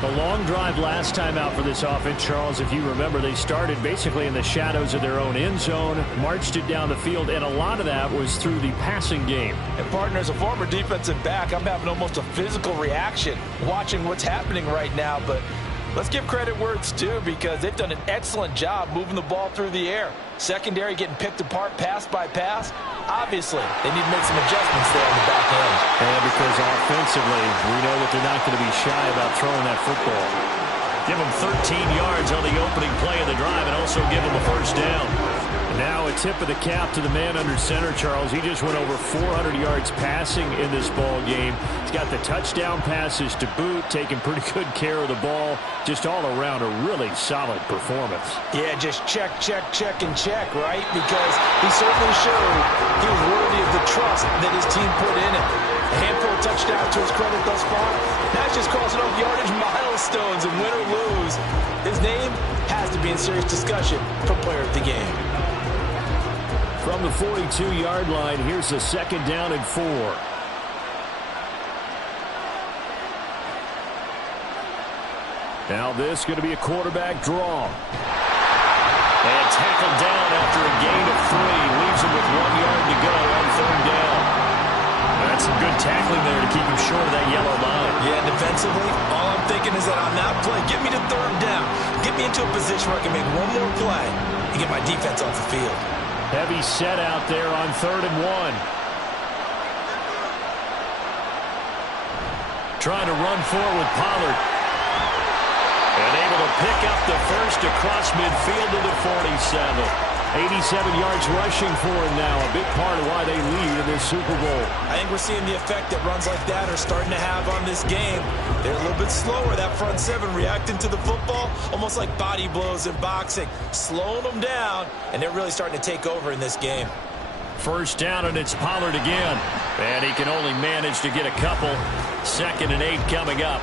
The long drive last time out for this offense, Charles, if you remember, they started basically in the shadows of their own end zone, marched it down the field, and a lot of that was through the passing game. And partner, as a former defensive back, I'm having almost a physical reaction watching what's happening right now. But let's give credit where it's due, because they've done an excellent job moving the ball through the air. Secondary getting picked apart pass by pass. Obviously, they need to make some adjustments there on the back end. And because offensively, we know that they're not going to be shy about throwing that football. Give them 13 yards on the opening play of the drive and also give them a first down. And now a tip of the cap to the man under center, Charles. He just went over 400 yards passing in this ball game. He's got the touchdown passes to boot, taking pretty good care of the ball. Just all around a really solid performance. Yeah, just check, and check, right? Because he certainly showed he was worthy of the trust that his team put in him. A handful of touchdowns to his credit thus far. Now he's just crossing off yardage milestones, and win or lose, his name has to be in serious discussion for player of the game. From the 42-yard line, here's the second down and 4. Now this is going to be a quarterback draw. And tackled down after a gain of 3. Leaves him with 1 yard to go on third down. That's some good tackling there to keep him short of that yellow line. Yeah, defensively, all I'm thinking is that on that play, get me to third down. Get me into a position where I can make one more play and get my defense off the field. Heavy set out there on 3rd and 1. Trying to run forward with Pollard. And able to pick up the first across midfield to the 47. 87 yards rushing for him now. A big part of why they lead in this Super Bowl. I think we're seeing the effect that runs like that are starting to have on this game. They're a little bit slower, that front seven, reacting to the football, almost like body blows in boxing, slowing them down, and they're really starting to take over in this game. First down, and it's Pollard again. And he can only manage to get a couple. 2nd and 8 coming up.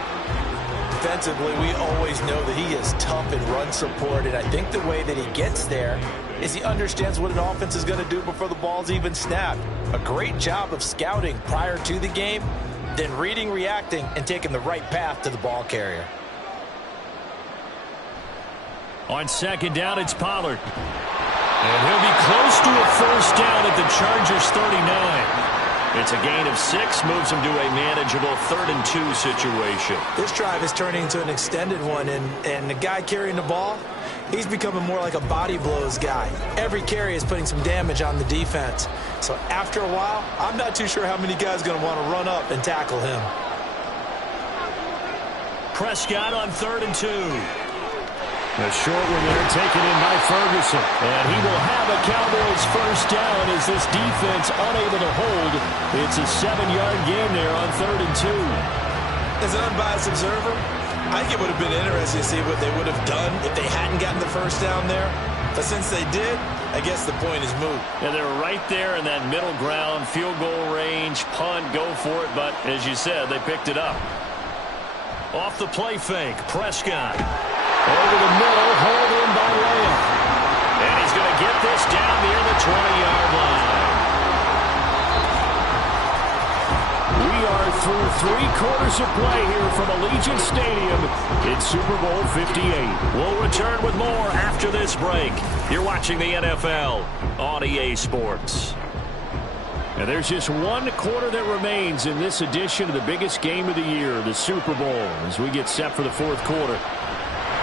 Defensively, we always know that he is tough in run support, and I think the way that he gets there is he understands what an offense is going to do before the ball's even snapped. A great job of scouting prior to the game, then reading, reacting, and taking the right path to the ball carrier. On 2nd down, it's Pollard. And he'll be close to a first down at the Chargers' 39. It's a gain of 6, moves him to a manageable 3rd and 2 situation. This drive is turning into an extended one, and the guy carrying the ball, he's becoming more like a body blows guy. Every carry is putting some damage on the defense. So after a while, I'm not too sure how many guys are going to want to run up and tackle him. Prescott on 3rd and 2. A short one there taken in by Ferguson. And he will have a Cowboys first down as this defense unable to hold. It's a 7-yard gain there on 3rd and 2. As an unbiased observer, I think it would have been interesting to see what they would have done if they hadn't gotten the first down there. But since they did, I guess the point is moot. Yeah, they're right there in that middle ground, field goal range, punt, go for it. But as you said, they picked it up. Off the play fake, Prescott. Over the middle, hauled in by Lamb. And he's going to get this down near the 20-yard line. We are through 3 quarters of play here from Allegiant Stadium in Super Bowl 58. We'll return with more after this break. You're watching the NFL on EA Sports. And there's just one quarter that remains in this edition of the biggest game of the year, the Super Bowl, as we get set for the fourth quarter.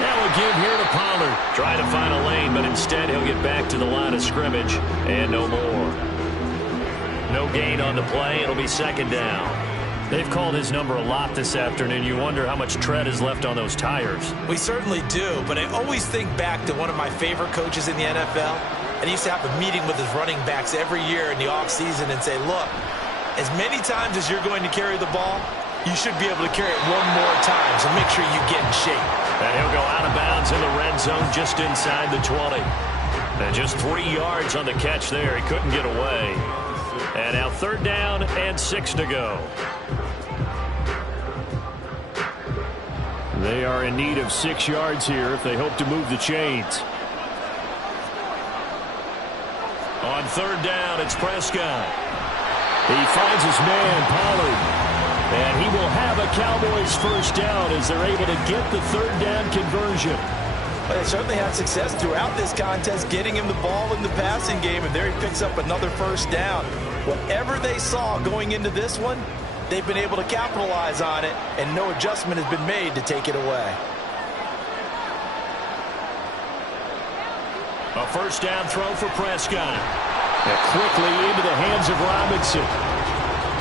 Now a give here to Pollard. Trying to find a lane, but instead he'll get back to the line of scrimmage and no more. No gain on the play. It'll be second down. They've called his number a lot this afternoon. You wonder how much tread is left on those tires. We certainly do, but I always think back to one of my favorite coaches in the NFL. And he used to have a meeting with his running backs every year in the offseason and say, look, as many times as you're going to carry the ball, you should be able to carry it one more time, so make sure you get in shape. And he'll go out of bounds in the red zone just inside the 20. And just 3 yards on the catch there. He couldn't get away. And now third down and 6 to go. They are in need of 6 yards here if they hope to move the chains. On third down, it's Prescott. He finds his man, Pollard. And he will have a Cowboys first down as they're able to get the third down conversion. Well, they certainly had success throughout this contest getting him the ball in the passing game, and there he picks up another first down. Whatever they saw going into this one, they've been able to capitalize on it, and no adjustment has been made to take it away. A first down throw for Prescott. And quickly into the hands of Robinson.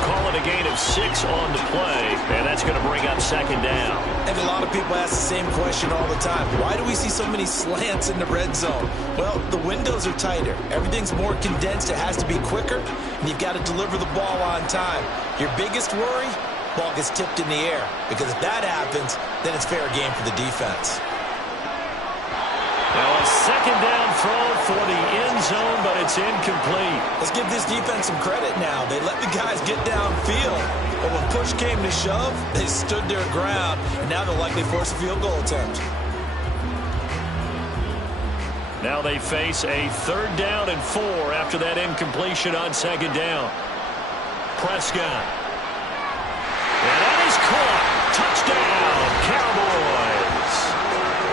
Call it a gain of 6 on the play, and that's going to bring up second down. And a lot of people ask the same question all the time. Why do we see so many slants in the red zone? Well, the windows are tighter. Everything's more condensed. It has to be quicker, and you've got to deliver the ball on time. Your biggest worry, ball gets tipped in the air, because if that happens, then it's fair game for the defense. Now a second down throw for the end zone, but it's incomplete. Let's give this defense some credit now. They let the guys get downfield, but when push came to shove, they stood their ground, and now they'll likely force a field goal attempt. Now they face a third down and 4 after that incompletion on second down. Prescott. And that is caught. Touchdown, Cowboys.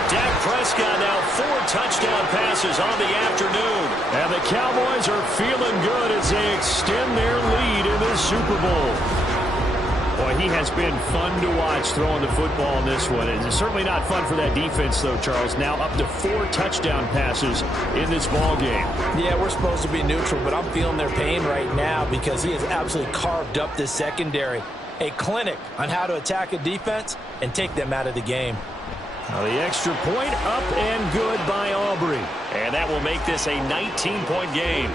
Dak Prescott now 4 touchdown passes on the afternoon. And the Cowboys are feeling good as they extend their lead in this Super Bowl. Boy, he has been fun to watch throwing the football in this one. It's certainly not fun for that defense, though, Charles. Now up to 4 touchdown passes in this ball game. Yeah, we're supposed to be neutral, but I'm feeling their pain right now because he has absolutely carved up this secondary. A clinic on how to attack a defense and take them out of the game. Now the extra point up and good by Aubrey. And that will make this a 19-point game.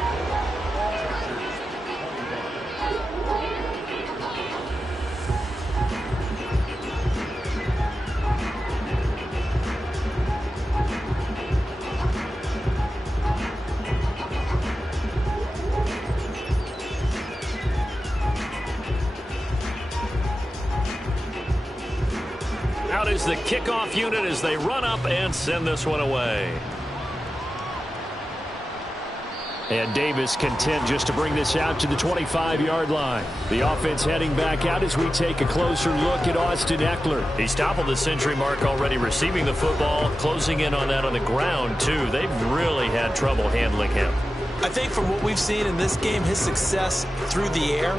Out is the kickoff unit as they run up and send this one away. And Davis content just to bring this out to the 25-yard line. The offense heading back out as we take a closer look at Austin Eckler. He's toppled the century mark already receiving the football, closing in on that on the ground, too. They've really had trouble handling him. I think from what we've seen in this game, his success through the air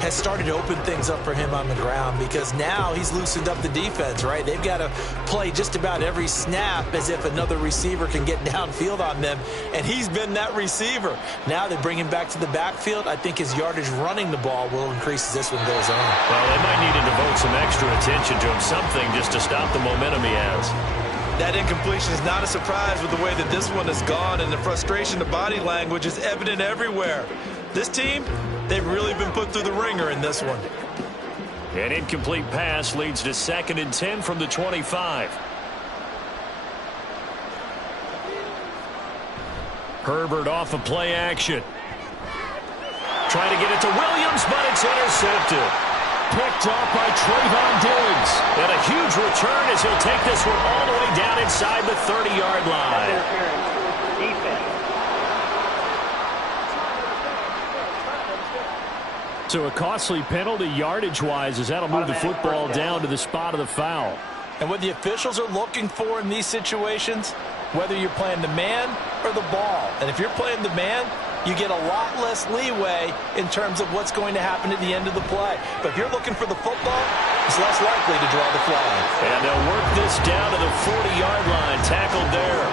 has started to open things up for him on the ground because now he's loosened up the defense, right? They've got to play just about every snap as if another receiver can get downfield on them, and he's been that receiver. Now they bring him back to the backfield. I think his yardage running the ball will increase as this one goes on. Well, they might need to devote some extra attention to him, something just to stop the momentum he has. That incompletion is not a surprise with the way that this one has gone, and the frustration, the body language is evident everywhere. This team, they've really been put through the ringer in this one. An incomplete pass leads to 2nd and 10 from the 25. Herbert off of play action. Trying to get it to Williams, but it's intercepted. Picked off by Trayvon Diggs. And a huge return as he'll take this one all the way down inside the 30-yard line. So a costly penalty yardage-wise as that'll move the football down to the spot of the foul. And what the officials are looking for in these situations, whether you're playing the man or the ball, and if you're playing the man, you get a lot less leeway in terms of what's going to happen at the end of the play. But if you're looking for the football, it's less likely to draw the flag. And they'll work this down to the 40-yard line, tackled there.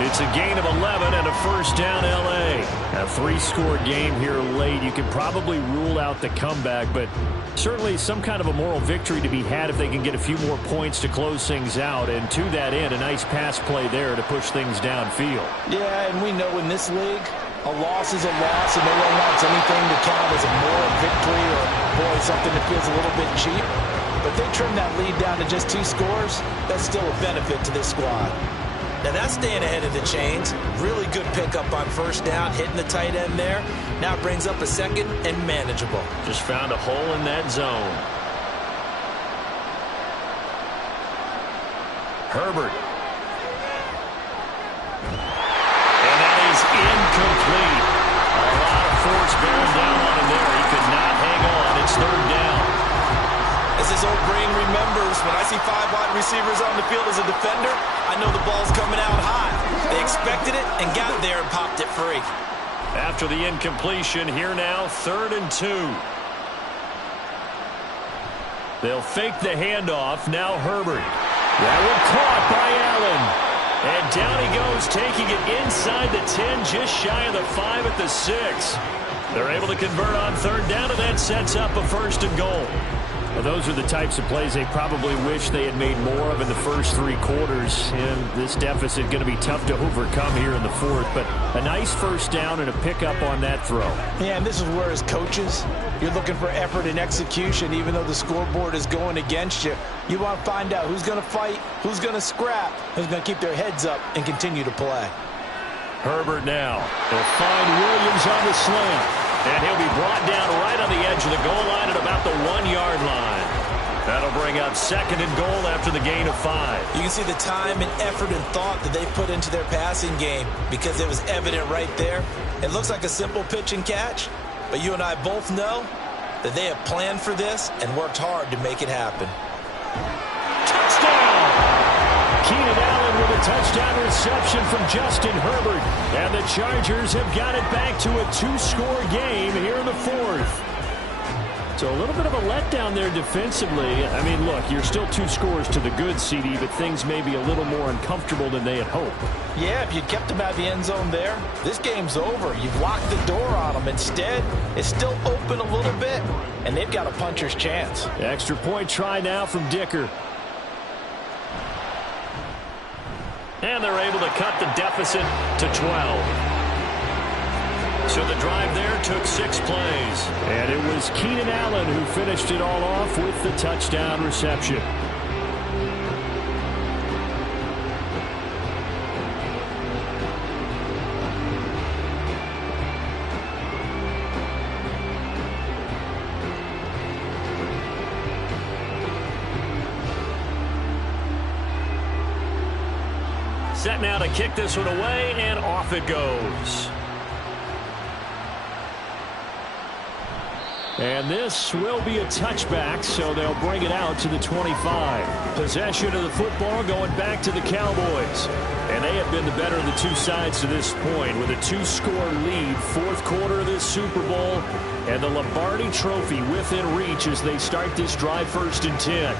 It's a gain of 11 and a first down, L.A. A 3-score game here late. You can probably rule out the comeback, but certainly some kind of a moral victory to be had if they can get a few more points to close things out. And to that end, a nice pass play there to push things downfield. Yeah, and we know in this league, a loss is a loss, and no one wants anything to count as a moral victory or, boy, something that feels a little bit cheap. But they trim that lead down to just 2 scores. That's still a benefit to this squad. Now that's staying ahead of the chains. Really good pickup on first down, hitting the tight end there. Now it brings up a second and manageable. Just found a hole in that zone. Herbert. And that is incomplete. A lot of force bearing down on him there. He could not hang on. It's third down. As his old brain remembers, when I see 5 wide receivers on the field as a defender, I know the ball's coming out high. They expected it and got there and popped it free. After the incompletion, here now, 3rd and 2. They'll fake the handoff. Now Herbert. That one caught by Allen. And down he goes, taking it inside the 10, just shy of the 5 at the 6. They're able to convert on 3rd down, and that sets up a 1st and goal. Well, those are the types of plays they probably wish they had made more of in the first 3 quarters. And this deficit going to be tough to overcome here in the 4th. But a nice first down and a pickup on that throw. Yeah, and this is where as coaches, you're looking for effort and execution. Even though the scoreboard is going against you, you want to find out who's going to fight, who's going to scrap, who's going to keep their heads up and continue to play. Herbert now. They'll find Williams on the slant. And he'll be brought down right on the edge of the goal line at about the 1-yard line. That'll bring up 2nd and goal after the gain of 5. You can see the time and effort and thought that they put into their passing game because it was evident right there. It looks like a simple pitch and catch, but you and I both know that they have planned for this and worked hard to make it happen. Touchdown! Keenan Allen with a touchdown reception from Justin Herbert. And the Chargers have got it back to a 2-score game here in the 4th. So a little bit of a letdown there defensively. I mean, look, you're still 2 scores to the good, CD, but things may be a little more uncomfortable than they had hoped. Yeah, if you'd kept them out of the end zone there, this game's over. You've locked the door on them. Instead, it's still open a little bit, and they've got a puncher's chance. Extra point try now from Dicker. And they're able to cut the deficit to 12. So the drive there took 6 plays. And it was Keenan Allen who finished it all off with the touchdown reception. Set now to kick this one away, and off it goes. And this will be a touchback, so they'll bring it out to the 25. Possession of the football going back to the Cowboys. And they have been the better of the 2 sides to this point with a 2-score lead. 4th quarter of this Super Bowl, and the Lombardi Trophy within reach as they start this drive 1st and 10.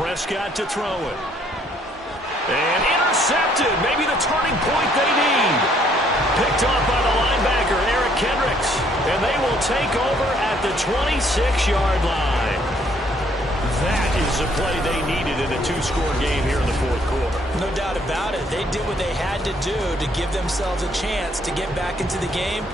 Prescott to throw it. And intercepted. Maybe the turning point they need. Picked off by the linebacker, Eric Kendricks. And they will take over at the 26-yard line. That is the play they needed in a 2-score game here in the 4th quarter. No doubt about it. They did what they had to do to give themselves a chance to get back into the game.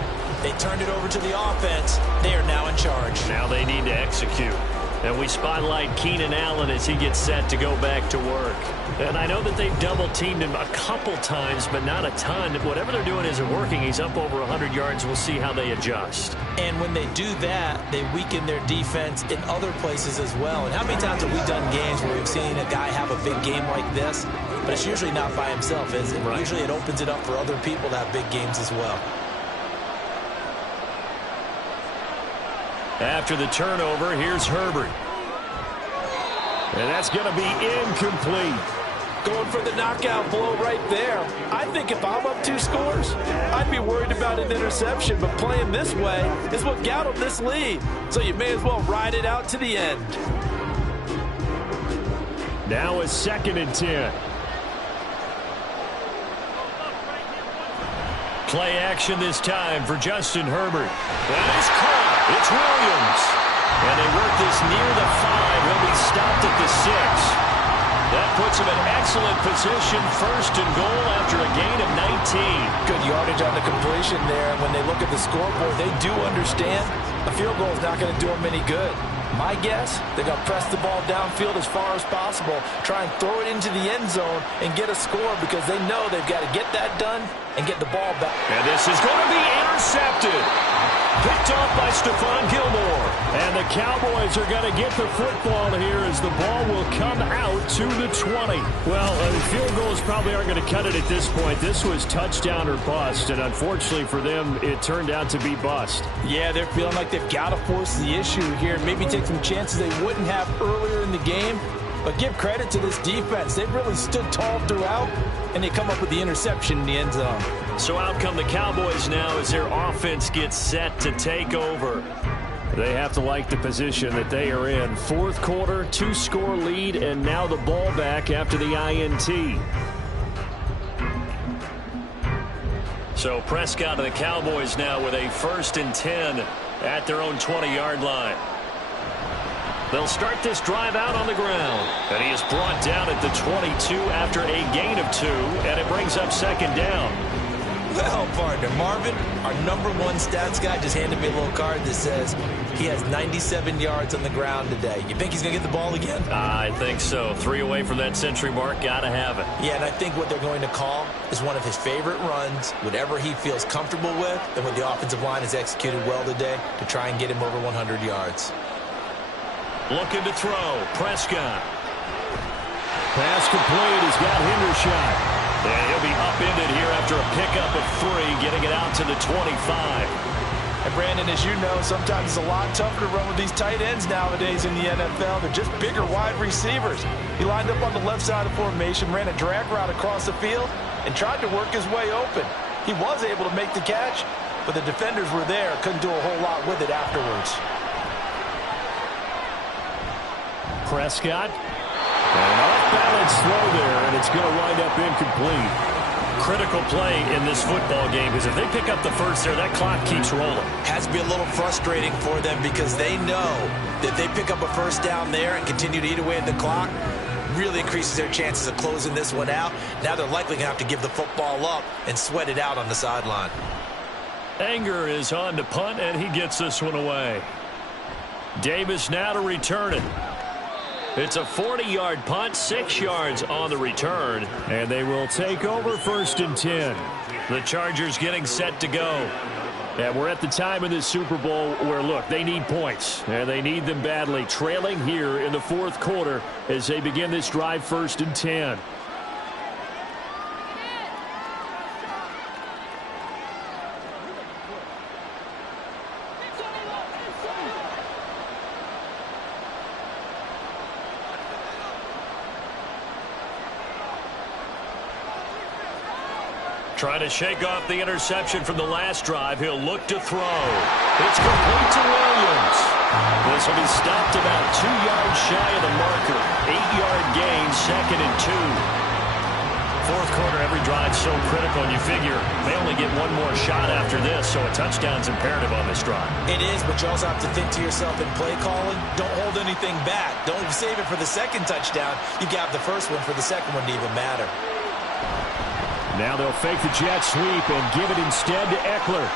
They turned it over to the offense. They are now in charge. Now they need to execute. And we spotlight Keenan Allen as he gets set to go back to work. And I know that they've double-teamed him a couple times, but not a ton. Whatever they're doing isn't working. He's up over 100 yards. We'll see how they adjust. And when they do that, they weaken their defense in other places as well. And how many times have we done games where we've seen a guy have a big game like this? But it's usually not by himself, is it? Right. Usually it opens it up for other people to have big games as well. After the turnover, here's Herbert. And that's going to be incomplete. Going for the knockout blow right there. I think if I'm up 2 scores, I'd be worried about an interception, but playing this way is what got them this lead. So you may as well ride it out to the end. Now a 2nd and 10. Play action this time for Justin Herbert. That is caught. It's Williams. And they work this near the 5. He'll be stopped at the 6. That puts him in excellent position, 1st and goal after a gain of 19. Good yardage on the completion there. And when they look at the scoreboard, they do understand a field goal is not going to do them any good. My guess, they're going to press the ball downfield as far as possible, try and throw it into the end zone and get a score because they know they've got to get that done and get the ball back. And this is going to be intercepted. Picked off by Stephon Gilmore. And the Cowboys are going to get the football here as the ball will come out to the 20. Well, field goals probably aren't going to cut it at this point. This was touchdown or bust, and unfortunately for them, it turned out to be bust. Yeah, they're feeling like they've got to force the issue here, maybe take some chances they wouldn't have earlier in the game. But give credit to this defense. They've really stood tall throughout, and they come up with the interception in the end zone. So out come the Cowboys now as their offense gets set to take over. They have to like the position that they are in. 4th quarter, 2-score lead, and now the ball back after the INT. So Prescott and the Cowboys now with a 1st and 10 at their own 20-yard line. They'll start this drive out on the ground. And he is brought down at the 22 after a gain of 2, and it brings up 2nd down. Well, partner, Marvin, our #1 stats guy, just handed me a little card that says he has 97 yards on the ground today. You think he's going to get the ball again? I think so. 3 away from that century mark. Got to have it. Yeah, and I think what they're going to call is one of his favorite runs, whatever he feels comfortable with, and what the offensive line has executed well today to try and get him over 100 yards. Looking to throw. Prescott. Pass complete. He's got Hendershot. And he'll be upended here after a pickup of 3, getting it out to the 25. And Brandon, as you know, sometimes it's a lot tougher to run with these tight ends nowadays in the NFL. They're just bigger wide receivers. He lined up on the left side of the formation, ran a drag route across the field, and tried to work his way open. He was able to make the catch, but the defenders were there, couldn't do a whole lot with it afterwards. Prescott. An off-balance throw there, and it's going to wind up incomplete. Critical play in this football game because if they pick up the 1st there, that clock keeps rolling. Has to be a little frustrating for them because they know that they pick up a 1st down there and continue to eat away at the clock, really increases their chances of closing this one out. Now they're likely going to have to give the football up and sweat it out on the sideline. Anger is on to punt, and he gets this one away. Davis now to return it. It's a 40-yard punt, 6 yards on the return, and they will take over 1st and 10. The Chargers getting set to go. And we're at the time in this Super Bowl where, look, they need points, and they need them badly. Trailing here in the 4th quarter as they begin this drive, 1st and 10. Trying to shake off the interception from the last drive. He'll look to throw. It's complete to Williams. This will be stopped about 2 yards shy of the marker. 8-yard gain, 2nd and 2. 4th quarter, every drive so critical, and you figure they only get one more shot after this, so a touchdown's imperative on this drive. It is, but you also have to think to yourself in play calling, don't hold anything back. Don't save it for the 2nd touchdown. You got the 1st one for the 2nd one to even matter. Now they'll fake the jet sweep and give it instead to Eckler.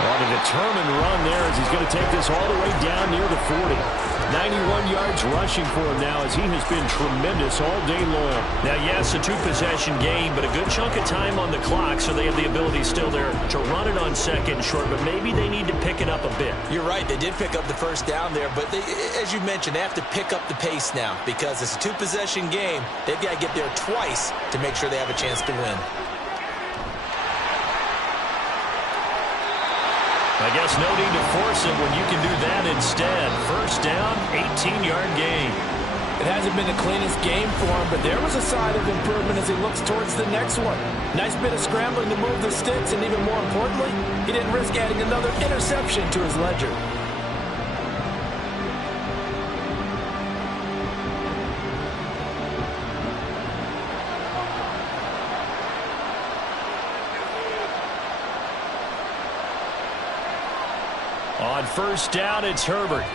On a determined run there as he's going to take this all the way down near the 40. 91 yards rushing for him now as he has been tremendous all day long. Now, yes, a 2-possession game, but a good chunk of time on the clock, so they have the ability still there to run it on 2nd and short, but maybe they need to pick it up a bit. You're right. They did pick up the 1st down there, but they, as you mentioned, they have to pick up the pace now because it's a 2-possession game. They've got to get there twice to make sure they have a chance to win. I guess no need to force it when you can do that instead. First down, 18-yard gain. It hasn't been the cleanest game for him, but there was a sign of improvement as he looks towards the next one. Nice bit of scrambling to move the sticks, and even more importantly, he didn't risk adding another interception to his ledger. On first down, it's Herbert.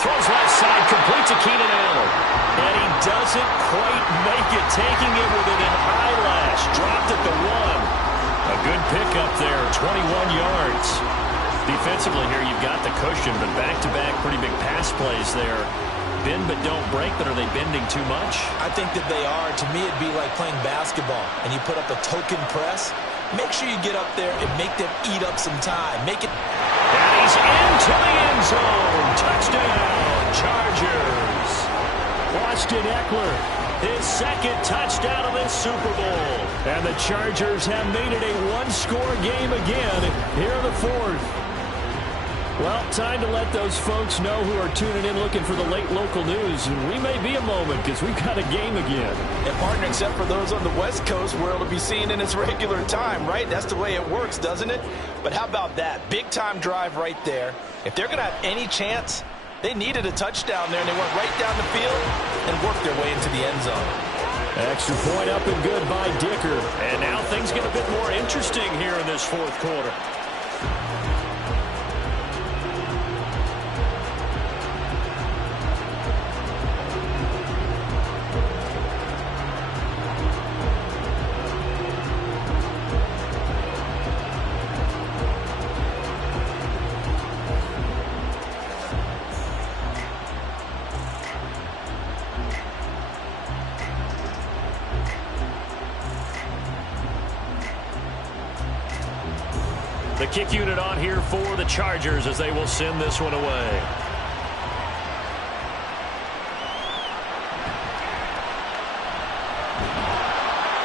Throws left side, complete to Keenan Allen. And he doesn't quite make it, taking it within an eyelash. Dropped at the 1. A good pickup there, 21 yards. Defensively here, you've got the cushion, but back-to-back pretty big pass plays there. Bend but don't break, but are they bending too much? I think that they are. To me, it'd be like playing basketball, and you put up a token press. Make sure you get up there and make them eat up some time. Make it... And he's into the end zone. Touchdown, Chargers. Austin Eckler, his second touchdown of this Super Bowl. And the Chargers have made it a one-score game again here in the fourth. Well, time to let those folks know who are tuning in looking for the late local news. And we may be a moment because we've got a game again. And partner, except for those on the West Coast where it'll be seen in its regular time, right? That's the way it works, doesn't it? But how about that? Big-time drive right there. If they're going to have any chance, they needed a touchdown there, and they went right down the field and worked their way into the end zone. Extra point up and good by Dicker. And now things get a bit more interesting here in this fourth quarter. The kick unit on here for the Chargers as they will send this one away.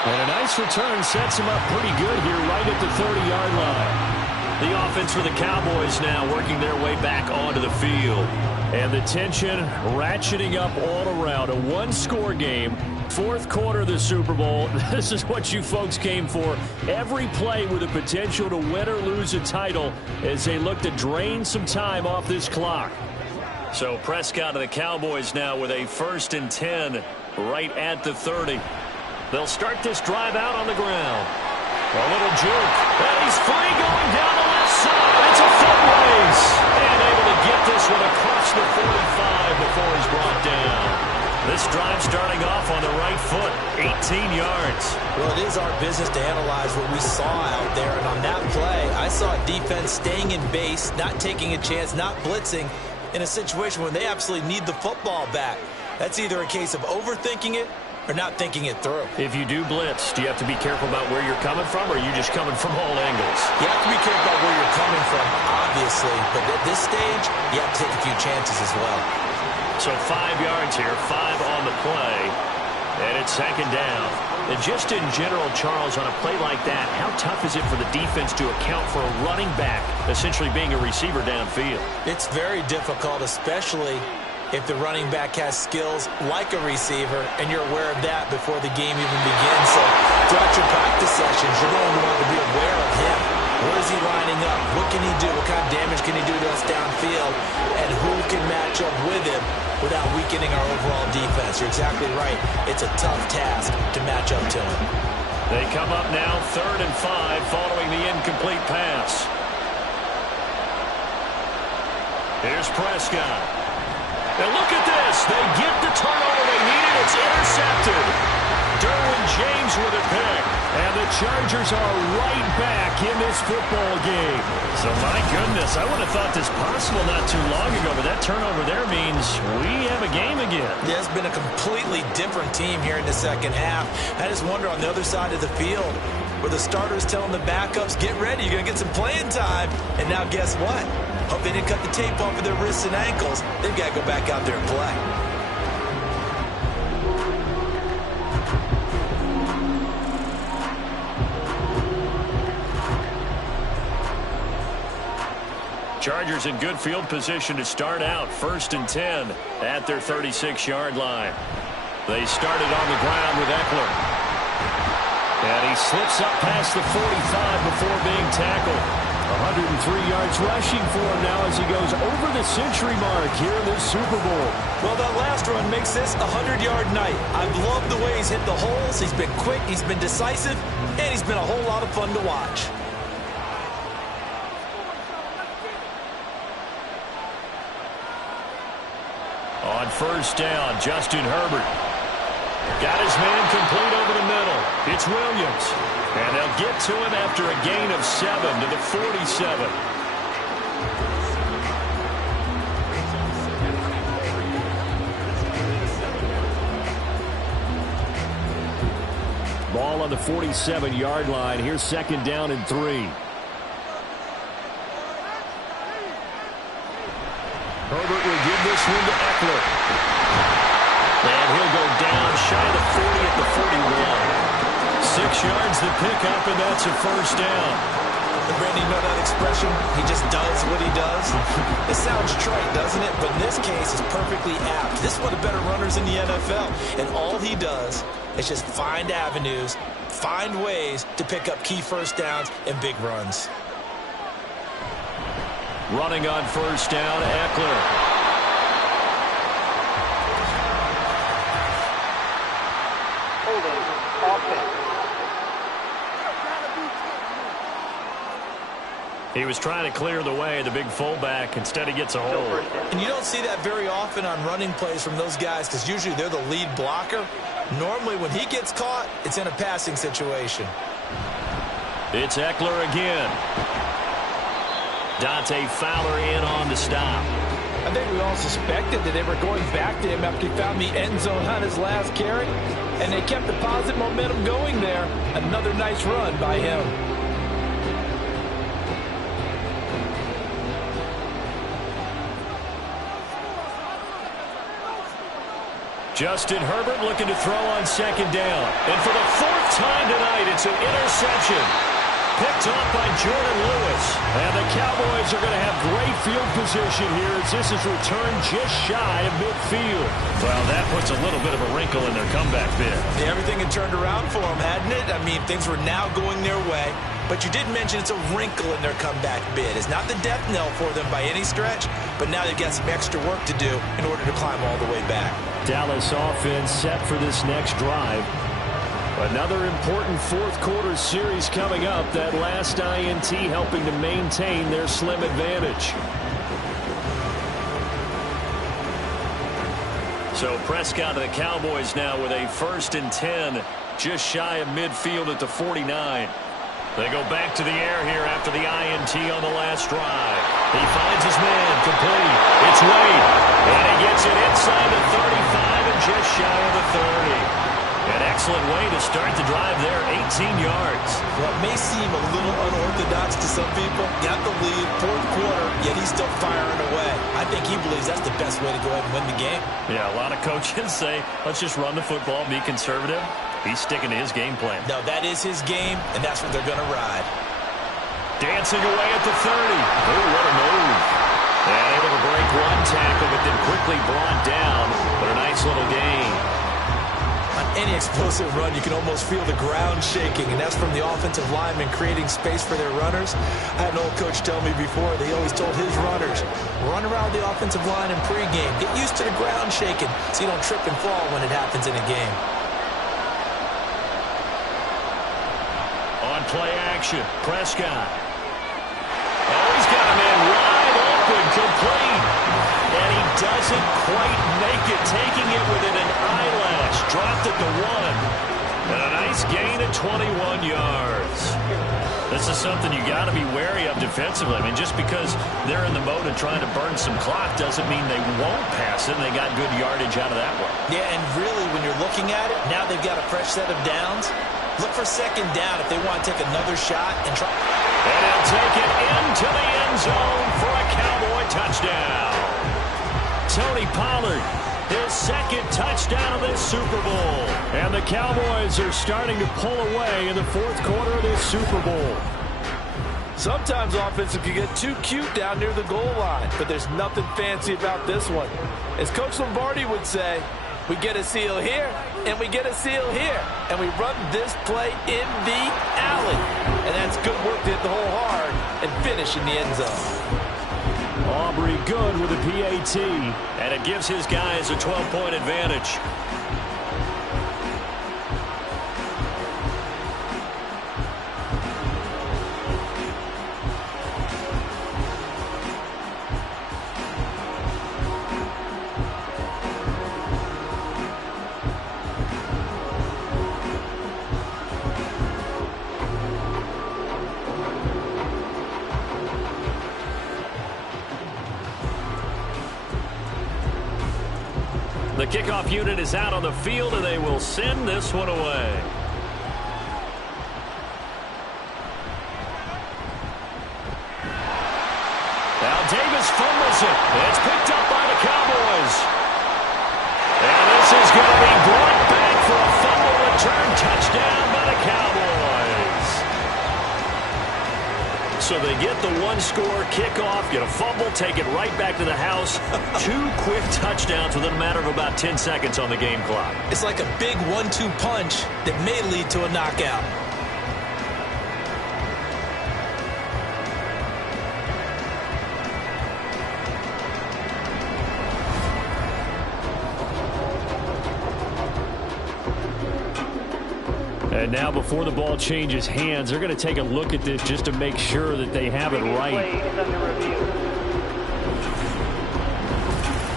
And a nice return sets him up pretty good here right at the 30-yard line. The offense for the Cowboys now working their way back onto the field. And the tension ratcheting up all around. A one-score game. Fourth quarter of the Super Bowl. This is what you folks came for. Every play with the potential to win or lose a title as they look to drain some time off this clock. So Prescott of the Cowboys now with a 1st and 10 right at the 30. They'll start this drive out on the ground. A little juke. And he's free going down the left side. It's a foot race. And able to get this one across the 45 before he's brought down. This drive starting off on the right foot, 18 yards. Well, it is our business to analyze what we saw out there. And on that play, I saw defense staying in base, not taking a chance, not blitzing in a situation where they absolutely need the football back. That's either a case of overthinking it or not thinking it through. If you do blitz, do you have to be careful about where you're coming from, or are you just coming from all angles? You have to be careful about where you're coming from, obviously. But at this stage, you have to take a few chances as well. So 5 yards here, 5 on the play, and it's second down. And just in general, Charles, on a play like that, how tough is it for the defense to account for a running back essentially being a receiver downfield? It's very difficult, especially if the running back has skills like a receiver, and you're aware of that before the game even begins. So throughout your practice sessions, you're going to want to be aware of him. Where is he lining up? What can he do? What kind of damage can he do to us downfield? And who can match up with him without weakening our overall defense? You're exactly right. It's a tough task to match up to him. They come up now 3rd and 5 following the incomplete pass. Here's Prescott. And look at this. They get the turnover they needed. It's intercepted. Derwin James with a pick. And the Chargers are right back in this football game. So, my goodness, I would have thought this possible not too long ago, but that turnover there means we have a game again. Yeah, it's been a completely different team here in the second half. I just wonder on the other side of the field where the starters telling the backups, get ready, you're going to get some playing time. And now guess what? Hope they didn't cut the tape off of their wrists and ankles. They've got to go back out there and play. Chargers in good field position to start out. 1st and 10 at their 36-yard line. They started on the ground with Eckler. And he slips up past the 45 before being tackled. 103 yards rushing for him now as he goes over the century mark here in this Super Bowl. Well, that last run makes this a 100-yard night. I've loved the way he's hit the holes. He's been quick, he's been decisive, and he's been a whole lot of fun to watch. On 1st down, Justin Herbert. Got his man complete over the middle. It's Williams. And they'll get to him after a gain of 7 to the 47. Ball on the 47-yard line. Here's 2nd down and 3. Herbert will give this one to Eckler. And he'll go down shy of the 40 at the 41. 6 yards the pickup, and that's a 1st down. Randy, you know that expression? He just does what he does. It sounds trite, doesn't it? But in this case, it's perfectly apt. This is one of the better runners in the NFL. And all he does is just find avenues, find ways to pick up key 1st downs and big runs. Running on 1st down, Eckler. He was trying to clear the way, the big fullback. Instead, he gets a hold. And you don't see that very often on running plays from those guys because usually they're the lead blocker. Normally, when he gets caught, it's in a passing situation. It's Eckler again. Dante Fowler in on the stop. I think we all suspected that they were going back to him after he found the end zone on his last carry. And they kept the positive momentum going there. Another nice run by him. Justin Herbert looking to throw on 2nd down. And for the 4th time tonight, it's an interception. Picked off by Jordan Lewis. And the Cowboys are going to have great field position here as this is returned just shy of midfield. Well, that puts a little bit of a wrinkle in their comeback bid. Yeah, everything had turned around for them, hadn't it? I mean, things were now going their way. But you did mention it's a wrinkle in their comeback bid. It's not the death knell for them by any stretch, but now they've got some extra work to do in order to climb all the way back. Dallas offense set for this next drive. Another important 4th quarter series coming up. That last INT helping to maintain their slim advantage. So Prescott and the Cowboys now with a 1st and 10 just shy of midfield at the 49. They go back to the air here after the INT on the last drive. He finds his man complete. It's Wade. And he gets it inside the 35 and just shy of the 30. An excellent way to start the drive there, 18 yards. Well, it may seem a little unorthodox to some people. Got the lead, 4th quarter, yet he's still firing away. I think he believes that's the best way to go ahead and win the game. Yeah, a lot of coaches say, let's just run the football, be conservative. He's sticking to his game plan. No, that is his game, and that's what they're going to ride. Dancing away at the 30. Oh, what a move. And able to break one tackle, but then quickly brought down. But a nice little gain. On any explosive run, you can almost feel the ground shaking, and that's from the offensive linemen creating space for their runners. I had an old coach tell me before, they always told his runners, run around the offensive line in pregame. Get used to the ground shaking so you don't trip and fall when it happens in a game. On play action, Prescott. Oh, he's got a man wide open, complete. And he doesn't quite make it, taking it within an eyelash. Dropped at the 1. And a nice gain of 21 yards. This is something you got to be wary of defensively. I mean, just because they're in the mode of trying to burn some clock doesn't mean they won't pass it. And they got good yardage out of that one. Yeah, and really, when you're looking at it, now they've got a fresh set of downs. Look for 2nd down if they want to take another shot and try. And he'll take it into the end zone for a Cowboy touchdown. Tony Pollard, his 2nd touchdown of this Super Bowl. And the Cowboys are starting to pull away in the 4th quarter of this Super Bowl. Sometimes offensive can get too cute down near the goal line, but there's nothing fancy about this one. As Coach Lombardi would say, we get a seal here, and we get a seal here, and we run this play in the alley. And that's good work to hit the hole hard and finish in the end zone. Aubrey good with a PAT. And it gives his guys a 12-point advantage. The kickoff unit is out on the field, and they will send this one away. Now Davis fumbles it. It's picked up by the Cowboys. And this is going to be brought back for a fumble return touchdown by the Cowboys. So they get the one-score kickoff, get a fumble, take it right back to the house. 2 quick touchdowns within a matter of about 10 seconds on the game clock. It's like a big 1-2 punch that may lead to a knockout. And now before the ball changes hands, they're going to take a look at this just to make sure that they have it right.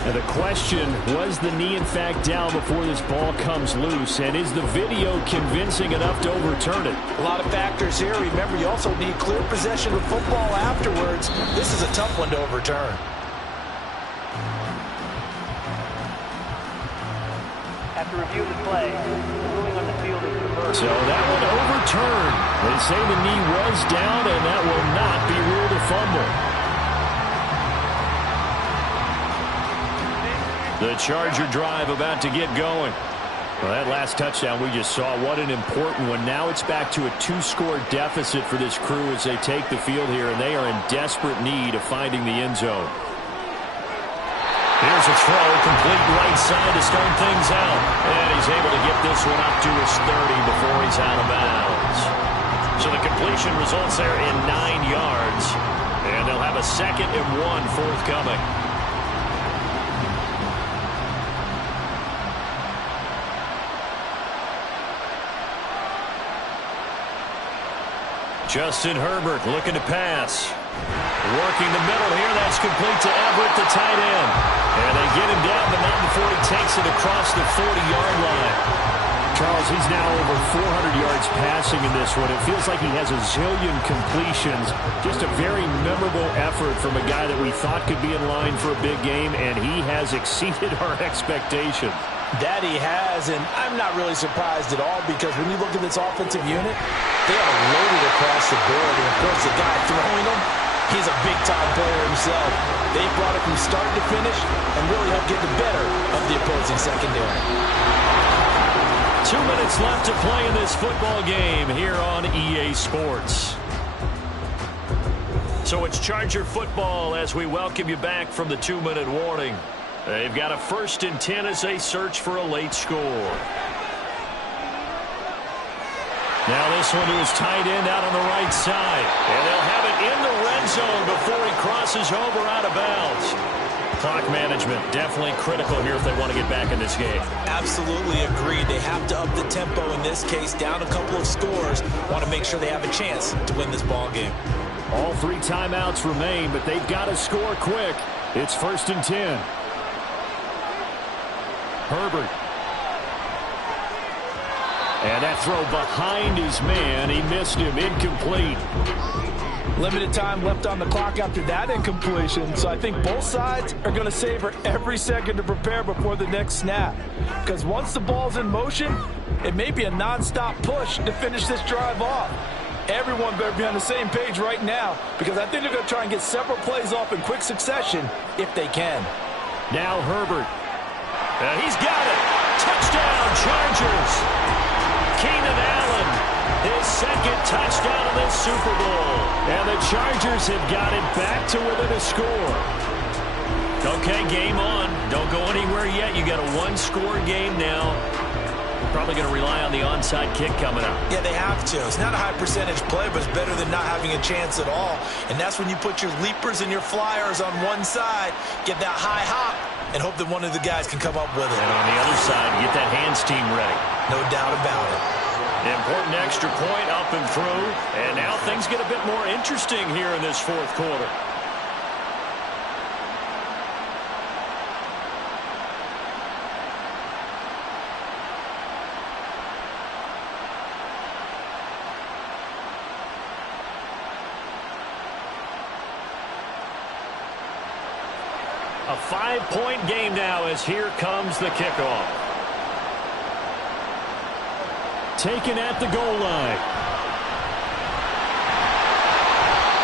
Now the question, was the knee in fact down before this ball comes loose? And is the video convincing enough to overturn it? A lot of factors here. Remember, you also need clear possession of football afterwards. This is a tough one to overturn. After review of the play, ruling on the field is reversed. So that one overturned. They say the knee was down, and that will not be ruled a fumble. The Charger drive about to get going. Well, that last touchdown we just saw, what an important one. Now it's back to a 2-score deficit for this crew as they take the field here, and they are in desperate need of finding the end zone. Here's a throw, complete right side to start things out. And he's able to get this one up to his 30 before he's out of bounds. So the completion results there in 9 yards. And they'll have a 2nd and 1 forthcoming. Justin Herbert looking to pass. Working the middle here. That's complete to Everett, the tight end. And they get him down, but not before he takes it across the 40-yard line. Charles, he's now over 400 yards passing in this one. It feels like he has a zillion completions. Just a very memorable effort from a guy that we thought could be in line for a big game, and he has exceeded our expectations. That he has, and I'm not really surprised at all because when you look at this offensive unit, they are loaded across the board. And, of course, the guy throwing them, he's a big-time player himself. They brought it from start to finish and really helped get the better of the opposing secondary. 2 minutes left to play in this football game here on EA Sports. So it's Charger football as we welcome you back from the 2-minute warning. They've got a 1st and 10 as they search for a late score. Now this one to his tight end out on the right side. And they'll have it in the red zone before he crosses over out of bounds. Clock management definitely critical here if they want to get back in this game. Absolutely agreed. They have to up the tempo in this case, down a couple of scores. Want to make sure they have a chance to win this ball game. All 3 timeouts remain, but they've got to score quick. It's 1st and 10. Herbert. And that throw behind his man. He missed him. Incomplete. Limited time left on the clock after that incompletion. So I think both sides are going to savor every second to prepare before the next snap. Because once the ball's in motion, it may be a nonstop push to finish this drive off. Everyone better be on the same page right now because I think they're going to try and get several plays off in quick succession if they can. Now Herbert. He's got it. Touchdown, Chargers. Keenan Allen, his 2nd touchdown of this Super Bowl. And the Chargers have got it back to within a score. Okay, game on. Don't go anywhere yet. You got a one-score game now. Probably going to rely on the onside kick coming up. Yeah, they have to. It's not a high percentage play, but it's better than not having a chance at all. And that's when you put your leapers and your flyers on one side, get that high hop, and hope that one of the guys can come up with it. And on the other side, get that hands team ready. No doubt about it. Important extra point up and through. And now things get a bit more interesting here in this fourth quarter. A 5-point game now as here comes the kickoff. Taken at the goal line.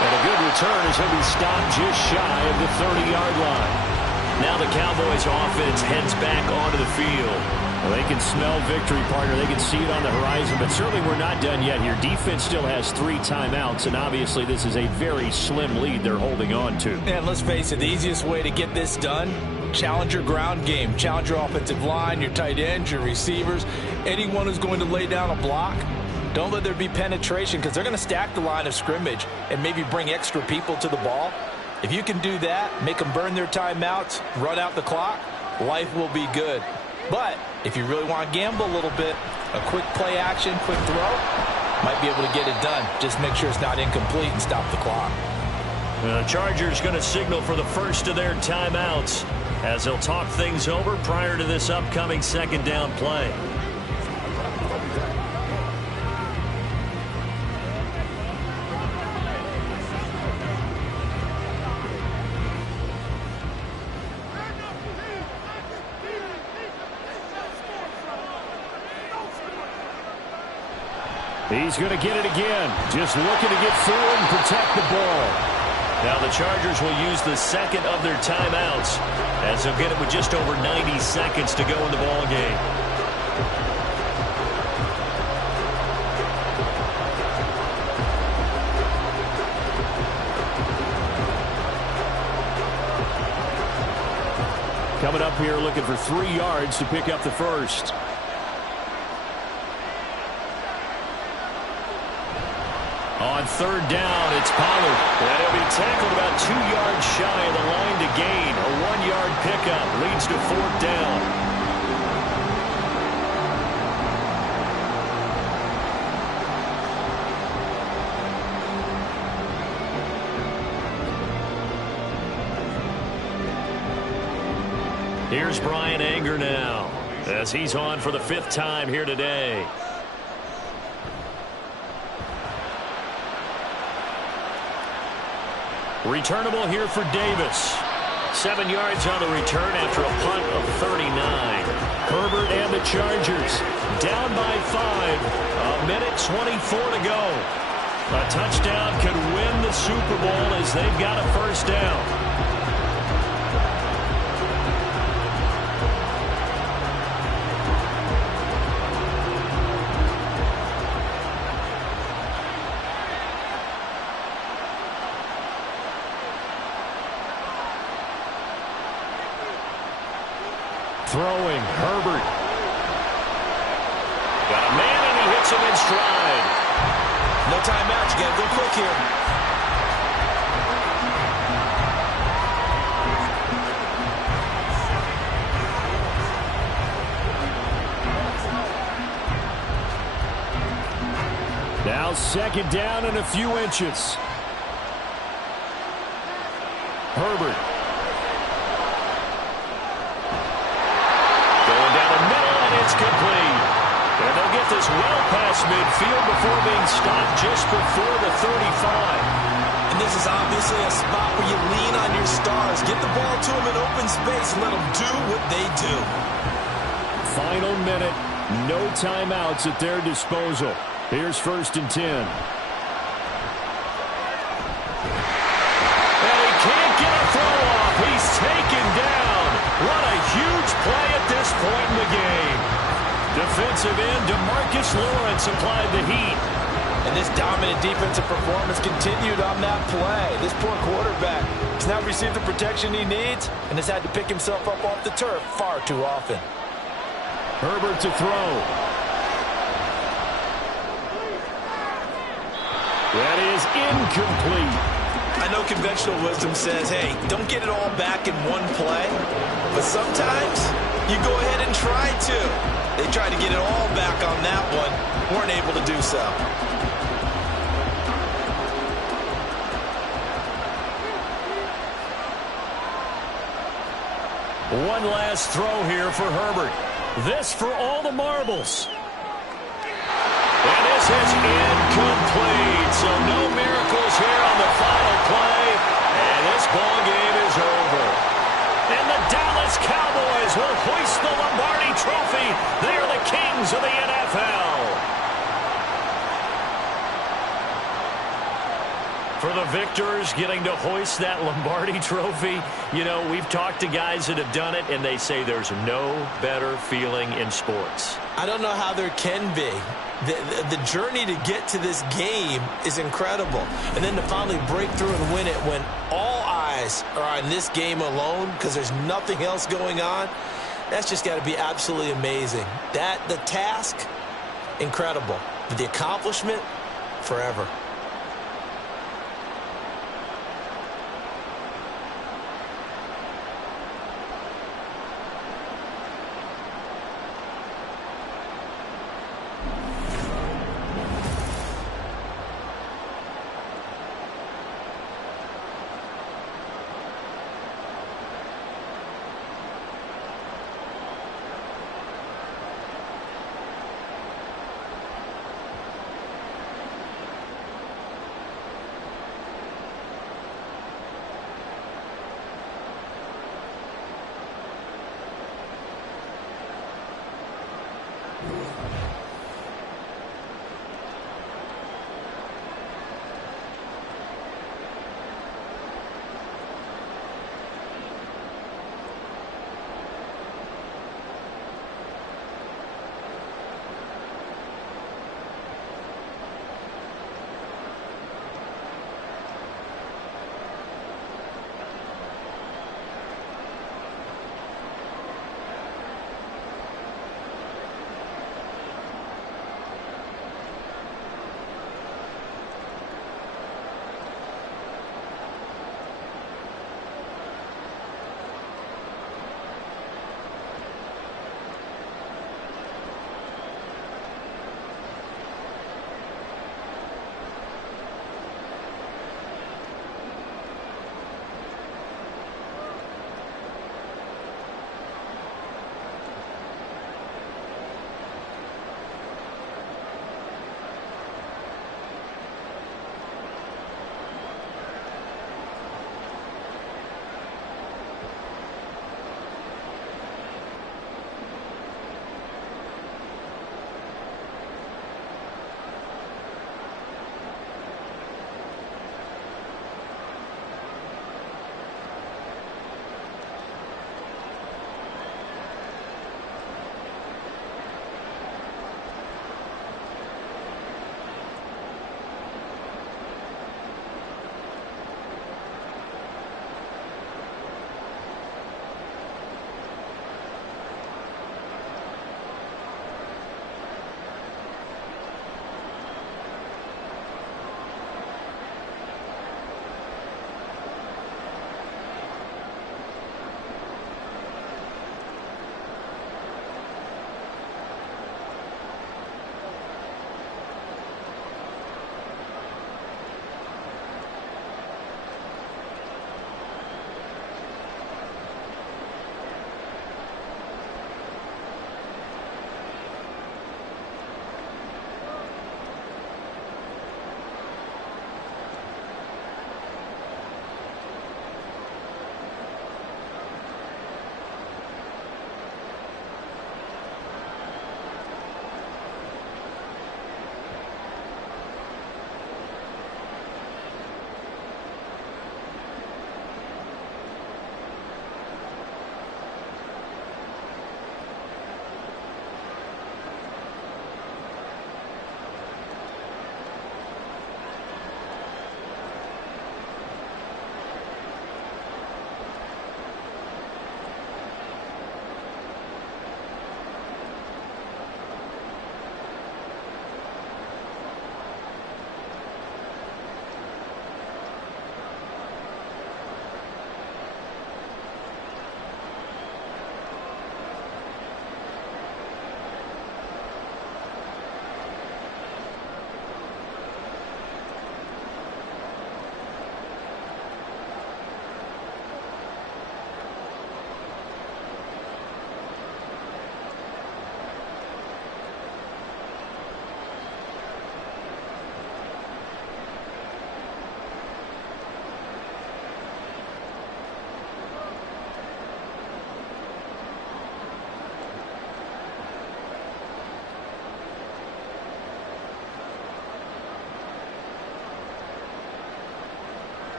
And a good return as he'll be stopped just shy of the 30-yard line. Now the Cowboys offense heads back onto the field. Well, they can smell victory, partner. They can see it on the horizon, but certainly we're not done yet here. Defense still has 3 timeouts, and obviously this is a very slim lead they're holding on to. And let's face it, the easiest way to get this done, challenge your ground game. Challenge your offensive line, your tight ends, your receivers, anyone who's going to lay down a block. Don't let there be penetration because they're going to stack the line of scrimmage and maybe bring extra people to the ball. If you can do that, make them burn their timeouts, run out the clock, life will be good. But if you really want to gamble a little bit, a quick play action, quick throw, might be able to get it done. Just make sure it's not incomplete and stop the clock. The Chargers going to signal for the first of their timeouts as they'll talk things over prior to this upcoming second down play. He's going to get it again. Just looking to get forward and protect the ball. Now the Chargers will use the second of their timeouts as they'll get it with just over 90 seconds to go in the ball game. Coming up here looking for 3 yards to pick up the first. On third down, it's Pollard. And he'll be tackled about 2 yards shy of the line to gain. A 1-yard pickup leads to fourth down. Here's Brian Anger now as he's on for the 5th time here today. Returnable here for Davis. 7 yards on the return after a punt of 39. Herbert and the Chargers down by 5. A minute 24 to go. A touchdown could win the Super Bowl as they've got a first down. Throwing, Herbert. Got a man and he hits him in stride. No timeout. You got to go quick here. Now second down and a few inches. Herbert. It's complete. And they'll get this well past midfield before being stopped just before the 35. And this is obviously a spot where you lean on your stars. Get the ball to them in open space and let them do what they do. Final minute. No timeouts at their disposal. Here's 1st and 10. And he can't get a throw off. He's taken down. What a huge play at this point in the game. Defensive end DeMarcus Lawrence applied the heat. And this dominant defensive performance continued on that play. This poor quarterback has now received the protection he needs and has had to pick himself up off the turf far too often. Herbert to throw. That is incomplete. I know conventional wisdom says, hey, don't get it all back in one play. But sometimes you go ahead and try to. They tried to get it all back on that one. Weren't able to do so. One last throw here for Herbert. This for all the marbles. And this is incomplete. So no miracles here on the final play. And this ball game is over. And the Dallas Cowboys will hoist the Lombardi Trophy. They are the kings of the NFL. For the victors getting to hoist that Lombardi Trophy, you know, we've talked to guys that have done it, and they say there's no better feeling in sports. I don't know how there can be. The journey to get to this game is incredible. And then to finally break through and win it when all eyes are on this game alone because there's nothing else going on, that's just got to be absolutely amazing. The task, incredible. But the accomplishment, forever.